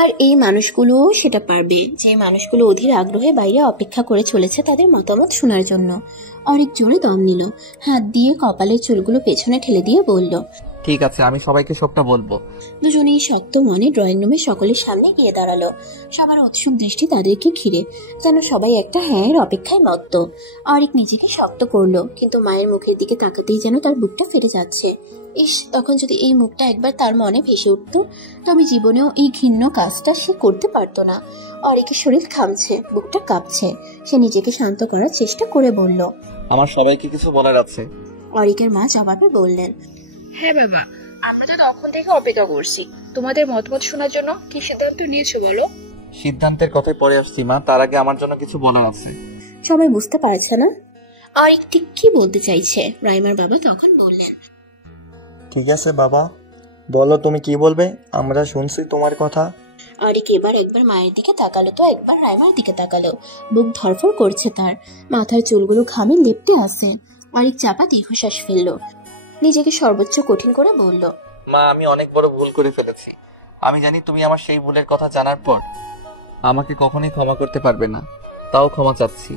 আর এই মানুষগুলোও সেটা পারবে, যে মানুষগুলো অধীর আগ্রহে বাইরে অপেক্ষা করে চলেছে তাদের মতামত শোনার জন্য। অনেক জোরে দম নিল, হাত দিয়ে কপালের চুলগুলো পেছনে ঠেলে দিয়ে বলল, ঠিক আছে, আমি সবাইকে সবটা বলবো। দুজনেই শক্ত মনে ড্রয়িং রুমে সকলের সামনে গিয়ে দাঁড়ালো। সবার উৎসুক দৃষ্টি তাদেরকে ঘিরে, যেন সবাই একটা হ্যাঁয়ের অপেক্ষায় মত্ত। অরিক নিজেকে শক্ত করলো, কিন্তু মায়ের মুখের দিকে তাকাতেই যেন তার বুকটা ফেটে যাচ্ছে। ইস, তখন যদি এই মুখটা একবার তার মনে ভেসে উঠত, তবে জীবনেও এই ঘৃণ্য কাজটা সে করতে পারতো না। অরিকের শরীর ঘামছে, বুকটা কাঁপছে। সে নিজেকে শান্ত করার চেষ্টা করে বলল, আমার সবাইকে কিছু বলার আছে। অরিকের মা জবাবে বললেন, হ্যাঁ বাবা, আমরা তো তখন থেকে অপেক্ষা করছি তোমাদের মতামত শোনার জন্য। কি সিদ্ধান্ত নিয়েছো বলো? সিদ্ধান্তের কথায় পরে আসছি মা, তার আগে আমার জন্য কিছু বলার আছে। সবাই বুঝতে পারছে না অরিক ঠিক কি বলতে চাইছে। রাইমার বাবা তখন বললেন, ঠিক আছে বাবা, বলো তুমি কি বলবে, আমরা শুনছি তোমার কথা। অরিক এবার একবার মায়ের দিকে তাকালো তো একবার রাইমার দিকে তাকালো। বুক ধরফর করছে তার, মাথার চুলগুলো ঘামে লেপ্টে আছে। অরিক চাপা দীর্ঘশ্বাস ফেললো, নিজেকে সর্বোচ্চ কঠিন করে বলল, মা, আমি অনেক বড় ভুল করে ফেলেছি। আমি জানি তুমি আমার সেই ভুলের কথা জানার পর আমাকে কখনোই ক্ষমা করতে পারবে না, তাও ক্ষমা চাচ্ছি।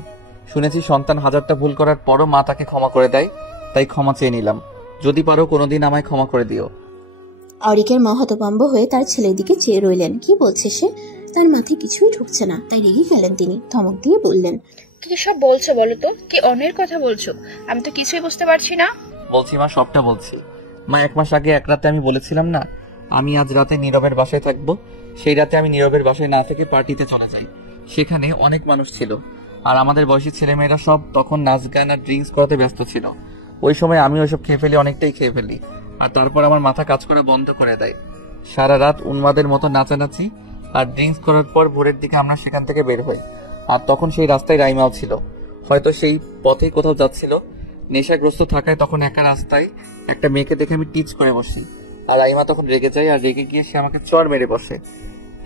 শুনেছি সন্তান হাজারটা ভুল করার পরও মা তাকে ক্ষমা করে দেয়, তাই ক্ষমা চেয়ে নিলাম। যদি পারো কোনোদিন আমায় ক্ষমা করে দিও। অরিকের মা হতভম্ব হয়ে তার ছেলের দিকে চেয়ে রইলেন। কি বলছে সে? তার মাথায় কিছুই ঢুকছে না, তাই রেগে গেলেন তিনি। ধমক দিয়ে বললেন, কি সব বলছো বলো তো? কি অন্যের কথা বলছো? আমি তো কিছুই বুঝতে পারছি না। বলছি মা, সবটা বলছি। মা, 1 মাস আগে এক রাতে আমি বলেছিলাম না আমি আজ রাতে নীরবের বাসায় থাকবো। সেই রাতে আমি নীরবের বাসায় না থেকে পার্টিতে চলে যাই। সেখানে অনেক মানুষ ছিল, আর আমাদের বয়সী ছেলেমেয়েরা সব তখন নাচ গান আর ড্রিঙ্কস করাতে ব্যস্ত ছিল। ওই সময় আমি ওইসব খেয়ে ফেলি, অনেকটাই খেয়ে ফেলি। আর তারপর আমার মাথা কাজ করা বন্ধ করে দেয়। সারা রাত উন্মাদের মতো নাচানাচি আর ড্রিঙ্কস করার পর ভোরের দিকে আমরা সেখান থেকে বের হই। আর তখন সেই রাস্তায় রাইমাও ছিল, হয়তো সেই পথেই কোথাও যাচ্ছিল। নেশাগ্রস্ত থাকায় তখন একা রাস্তায় একটা মেয়েকে দেখে আমি টিচ করে বসি, আর রাইমা তখন রেগে যায়, আর রেগে গিয়ে সে আমাকে চড় মেরে বসে।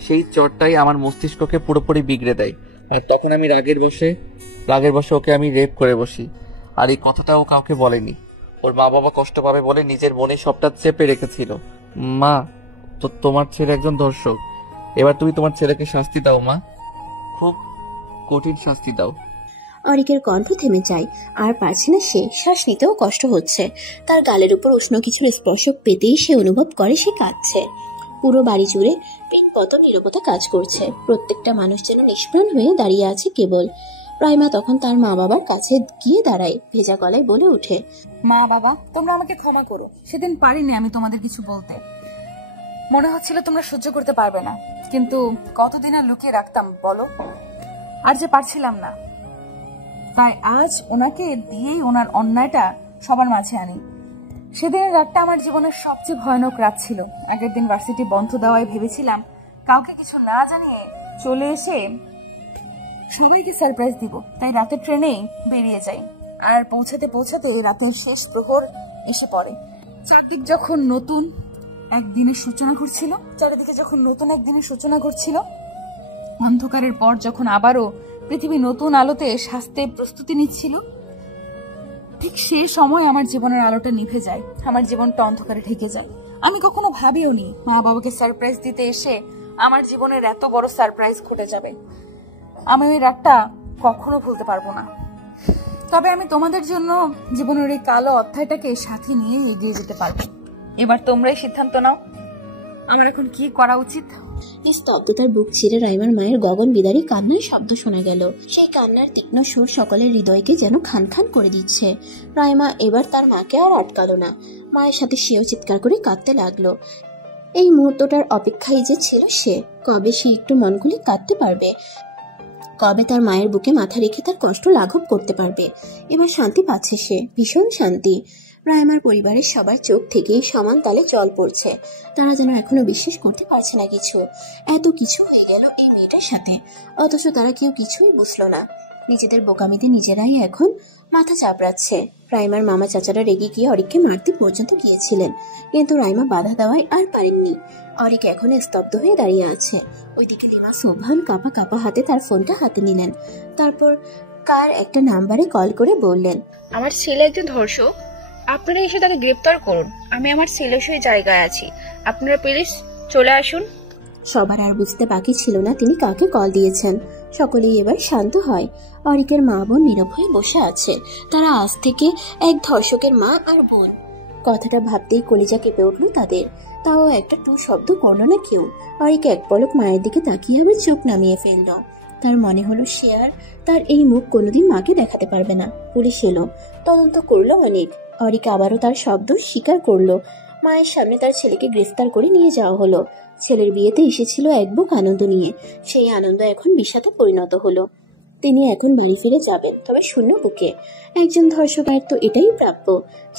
সেই চড়টাই আমার মস্তিষ্ককে পুরোপুরি বিগড়ে দেয়। আর তখন আমি রাগের বসে ওকে আমি রেপ করে বসি। আর এই কথাটাও কাউকে বলেনি, ওর মা বাবা কষ্ট পাবে বলে নিজের মনে সবটা চেপে রেখেছিল। মা, তো তোমার ছেলে একজন ধর্ষক। এবার তুমি তোমার ছেলেকে শাস্তি দাও মা, খুব কঠিন শাস্তি দাও। অরিকের কণ্ঠ থেমে যায়, আর পারছে না সে। শ্বাস নিতেও কষ্ট হচ্ছে। তার গালের উপর উষ্ণ কিছুর স্পর্শ পেতেই সে অনুভব করে সে কাঁদছে। পুরো বাড়ি জুড়ে পিনপত নীরবতা কাজ করছে। প্রত্যেকটা মানুষ যেন নিষ্প্রাণ হয়ে দাঁড়িয়ে আছে কেবল। রাইমা তখন তার মা বাবার কাছে গিয়ে দাঁড়ায়, ভেজা গলায় বলে ওঠে, মা বাবা, তোমরা আমাকে ক্ষমা করো। সেদিন পারিনি আমি তোমাদের কিছু বলতে। মনে হচ্ছিল তোমরা সহ্য করতে পারবে না, কিন্তু কতদিন আর লুকিয়ে রাখতাম বলো। আর যে পারছিলাম না, তাই আজ ওনাকে দিয়েই ওনার অন্যায়টা সবার মাঝে আনি। সেদিনের রাতটা আমার জীবনের সবচেয়ে ভয়ানক রাত ছিল। আগের দিন ভার্সিটি বন্ধ দেওয়ায় ভেবেছিলাম কাউকে কিছু না জানিয়ে চলে এসে সবাইকে সারপ্রাইজ দিব, তাই রাতের ট্রেনেই বেরিয়ে যাই। আর পৌঁছাতে পৌঁছাতে রাতের শেষ প্রহর এসে পড়ে। চারদিকে যখন নতুন একদিনের সূচনা ঘটছিল, অন্ধকারের পর যখন আবারও পৃথিবী নতুন আলোতে সাজতে প্রস্তুতি নিচ্ছিল, ঠিক সে সময় আমার জীবনের আলোটা নিভে যায়, আমার জীবনটা অন্ধকারে ঢেকে যায়। আমি কখনো ভাবিও নি মা বাবাকে সারপ্রাইজ দিতে এসে আমার জীবনের এত বড় সারপ্রাইজ ঘটে যাবে। আমি ওই রাতটা কখনো ভুলতে পারবো না। তবে আমি তোমাদের জন্য জীবনের এই কালো অধ্যায়টাকে সাথে নিয়ে এগিয়ে যেতে পারবো। এবার তোমরাই সিদ্ধান্ত নাও আমার এখন কি করা উচিত। এই স্তব্ধতার বুক চিরে রাইমার মায়ের গগন বিদারী কান্নার শব্দ শোনা গেল। সেই কান্নার তীক্ষ্ণ সুর সকলের হৃদয়কে যেন খান খান করে দিচ্ছে। রাইমা এবার তার মাকে আর আটকালো না, মায়ের সাথে সেও চিৎকার করে কাঁদতে লাগলো। এই মুহূর্তটার অপেক্ষায় যে ছিল সে, কবে সে একটু মন খুলে কাঁদতে পারবে, কবে তার মায়ের বুকে মাথা রেখে তার কষ্ট লাঘব করতে পারবে। এবার শান্তি পাচ্ছে সে, ভীষণ শান্তি। রাইমার পরিবারের সবার চোখ থেকে সমান তালে জল পড়ছে। তারা যেন এখনো বিশ্বাস করতে পারছে না কিছু, এত কিছু হয়ে গেল এই মেয়েটার সাথে, অথচ তারা কেউ কিছুই বুঝলো না। নিজেদের বোকামিতে নিজেরাই এখন মাথা চাপড়াচ্ছে। রাইমার মামা চাচারা রেগে গিয়ে অরিককে মারতে পর্যন্ত গিয়েছিলেন, কিন্তু রাইমা বাধা দেওয়ায় আর পারেননি। অরিক এখন স্তব্ধ হয়ে দাঁড়িয়ে আছে। ওইদিকে লিমা সোভান কাঁপা কাঁপা হাতে তার ফোনটা হাতে নিলেন। তারপর কার একটা নাম্বারে কল করে বললেন, আমার ছেলে একজন ধর্ষক, আপনারা এসে তাকে গ্রেপ্তার করুন। আমি আমার ছেলের সই জায়গায় আছি, আপনারা প্লিজ চলে আসুন। সবার আর বুঝতে বাকি ছিল না তিনি কাকে কল দিয়েছেন। সকলেই এবার শান্ত হয়। অরিকের মা বোন নীরব হয়ে বসে আছে। তারা আজ থেকে এক ধর্ষকের মা আর বোন। কথাটা ভাবতেই কলিজা কেঁপে উঠল তাদের। তাও একটা টু শব্দ করলো না কেউ। অরিক এক পলক মায়ের দিকে তাকিয়ে আবার চোখ নামিয়ে ফেলল। তার মনে হলো সে আর তার এই মুখ কোনোদিন মাকে দেখাতে পারবে না। পুলিশ এলো, তদন্ত করলো অনেক। অরিক আবারও তার শব্দ স্বীকার করলো। মায়ের সামনে তার ছেলেকে গ্রেফতার করে নিয়ে যাওয়া হলো। ছেলের বিয়েতে এসেছিল এক বুক আনন্দ নিয়ে, সেই আনন্দ এখন বিষাদে পরিণত হলো। তিনি এখন বাড়ি ফিরে যাবেন, তবে শূন্য বুকে। একজন ধর্ষকের তো এটাই প্রাপ্য।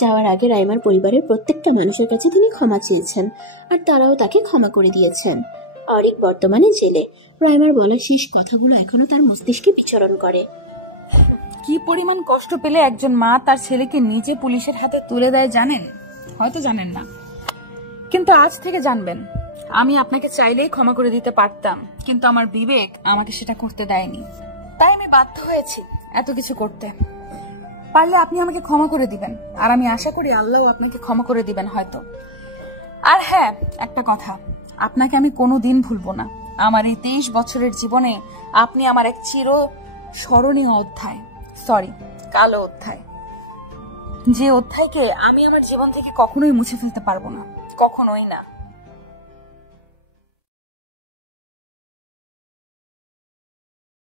যাওয়ার আগে রাইমার পরিবারের প্রত্যেকটা মানুষের কাছে তিনি ক্ষমা চেয়েছেন, আর তারাও তাকে ক্ষমা করে দিয়েছেন। অরিক বর্তমানে জেলে। রাইমার বলা শেষ কথাগুলো এখনো তার মস্তিষ্কে বিচরণ করে। কি পরিমাণ কষ্ট পেলে একজন মা তার ছেলেকে নিজে পুলিশের হাতে তুলে দেয় জানেন? হয়তো জানেন না, কিন্তু আজ থেকে জানবেন। আমি আপনাকে চাইলেই ক্ষমা করে দিতে পারতাম, কিন্তু আমার বিবেক আমাকে সেটা করতে দেয়নি। তাই আমি বাধ্য হয়েছি এত কিছু করতে। পারলে আপনি আমাকে ক্ষমা করে দিবেন, আর আমি আশা করি আল্লাহও আপনাকে ক্ষমা করে দিবেন হয়তো। আর হ্যাঁ, একটা কথা, আপনাকে আমি কোনোদিন ভুলবো না। আমার এই 23 বছরের জীবনে আপনি আমার এক চির স্মরণীয় অধ্যায়, কালো অধ্যায়, যে অধ্যায়কে আমি আমার জীবন থেকে কখনোই মুছে ফেলতে পারবো না, কখনোই না।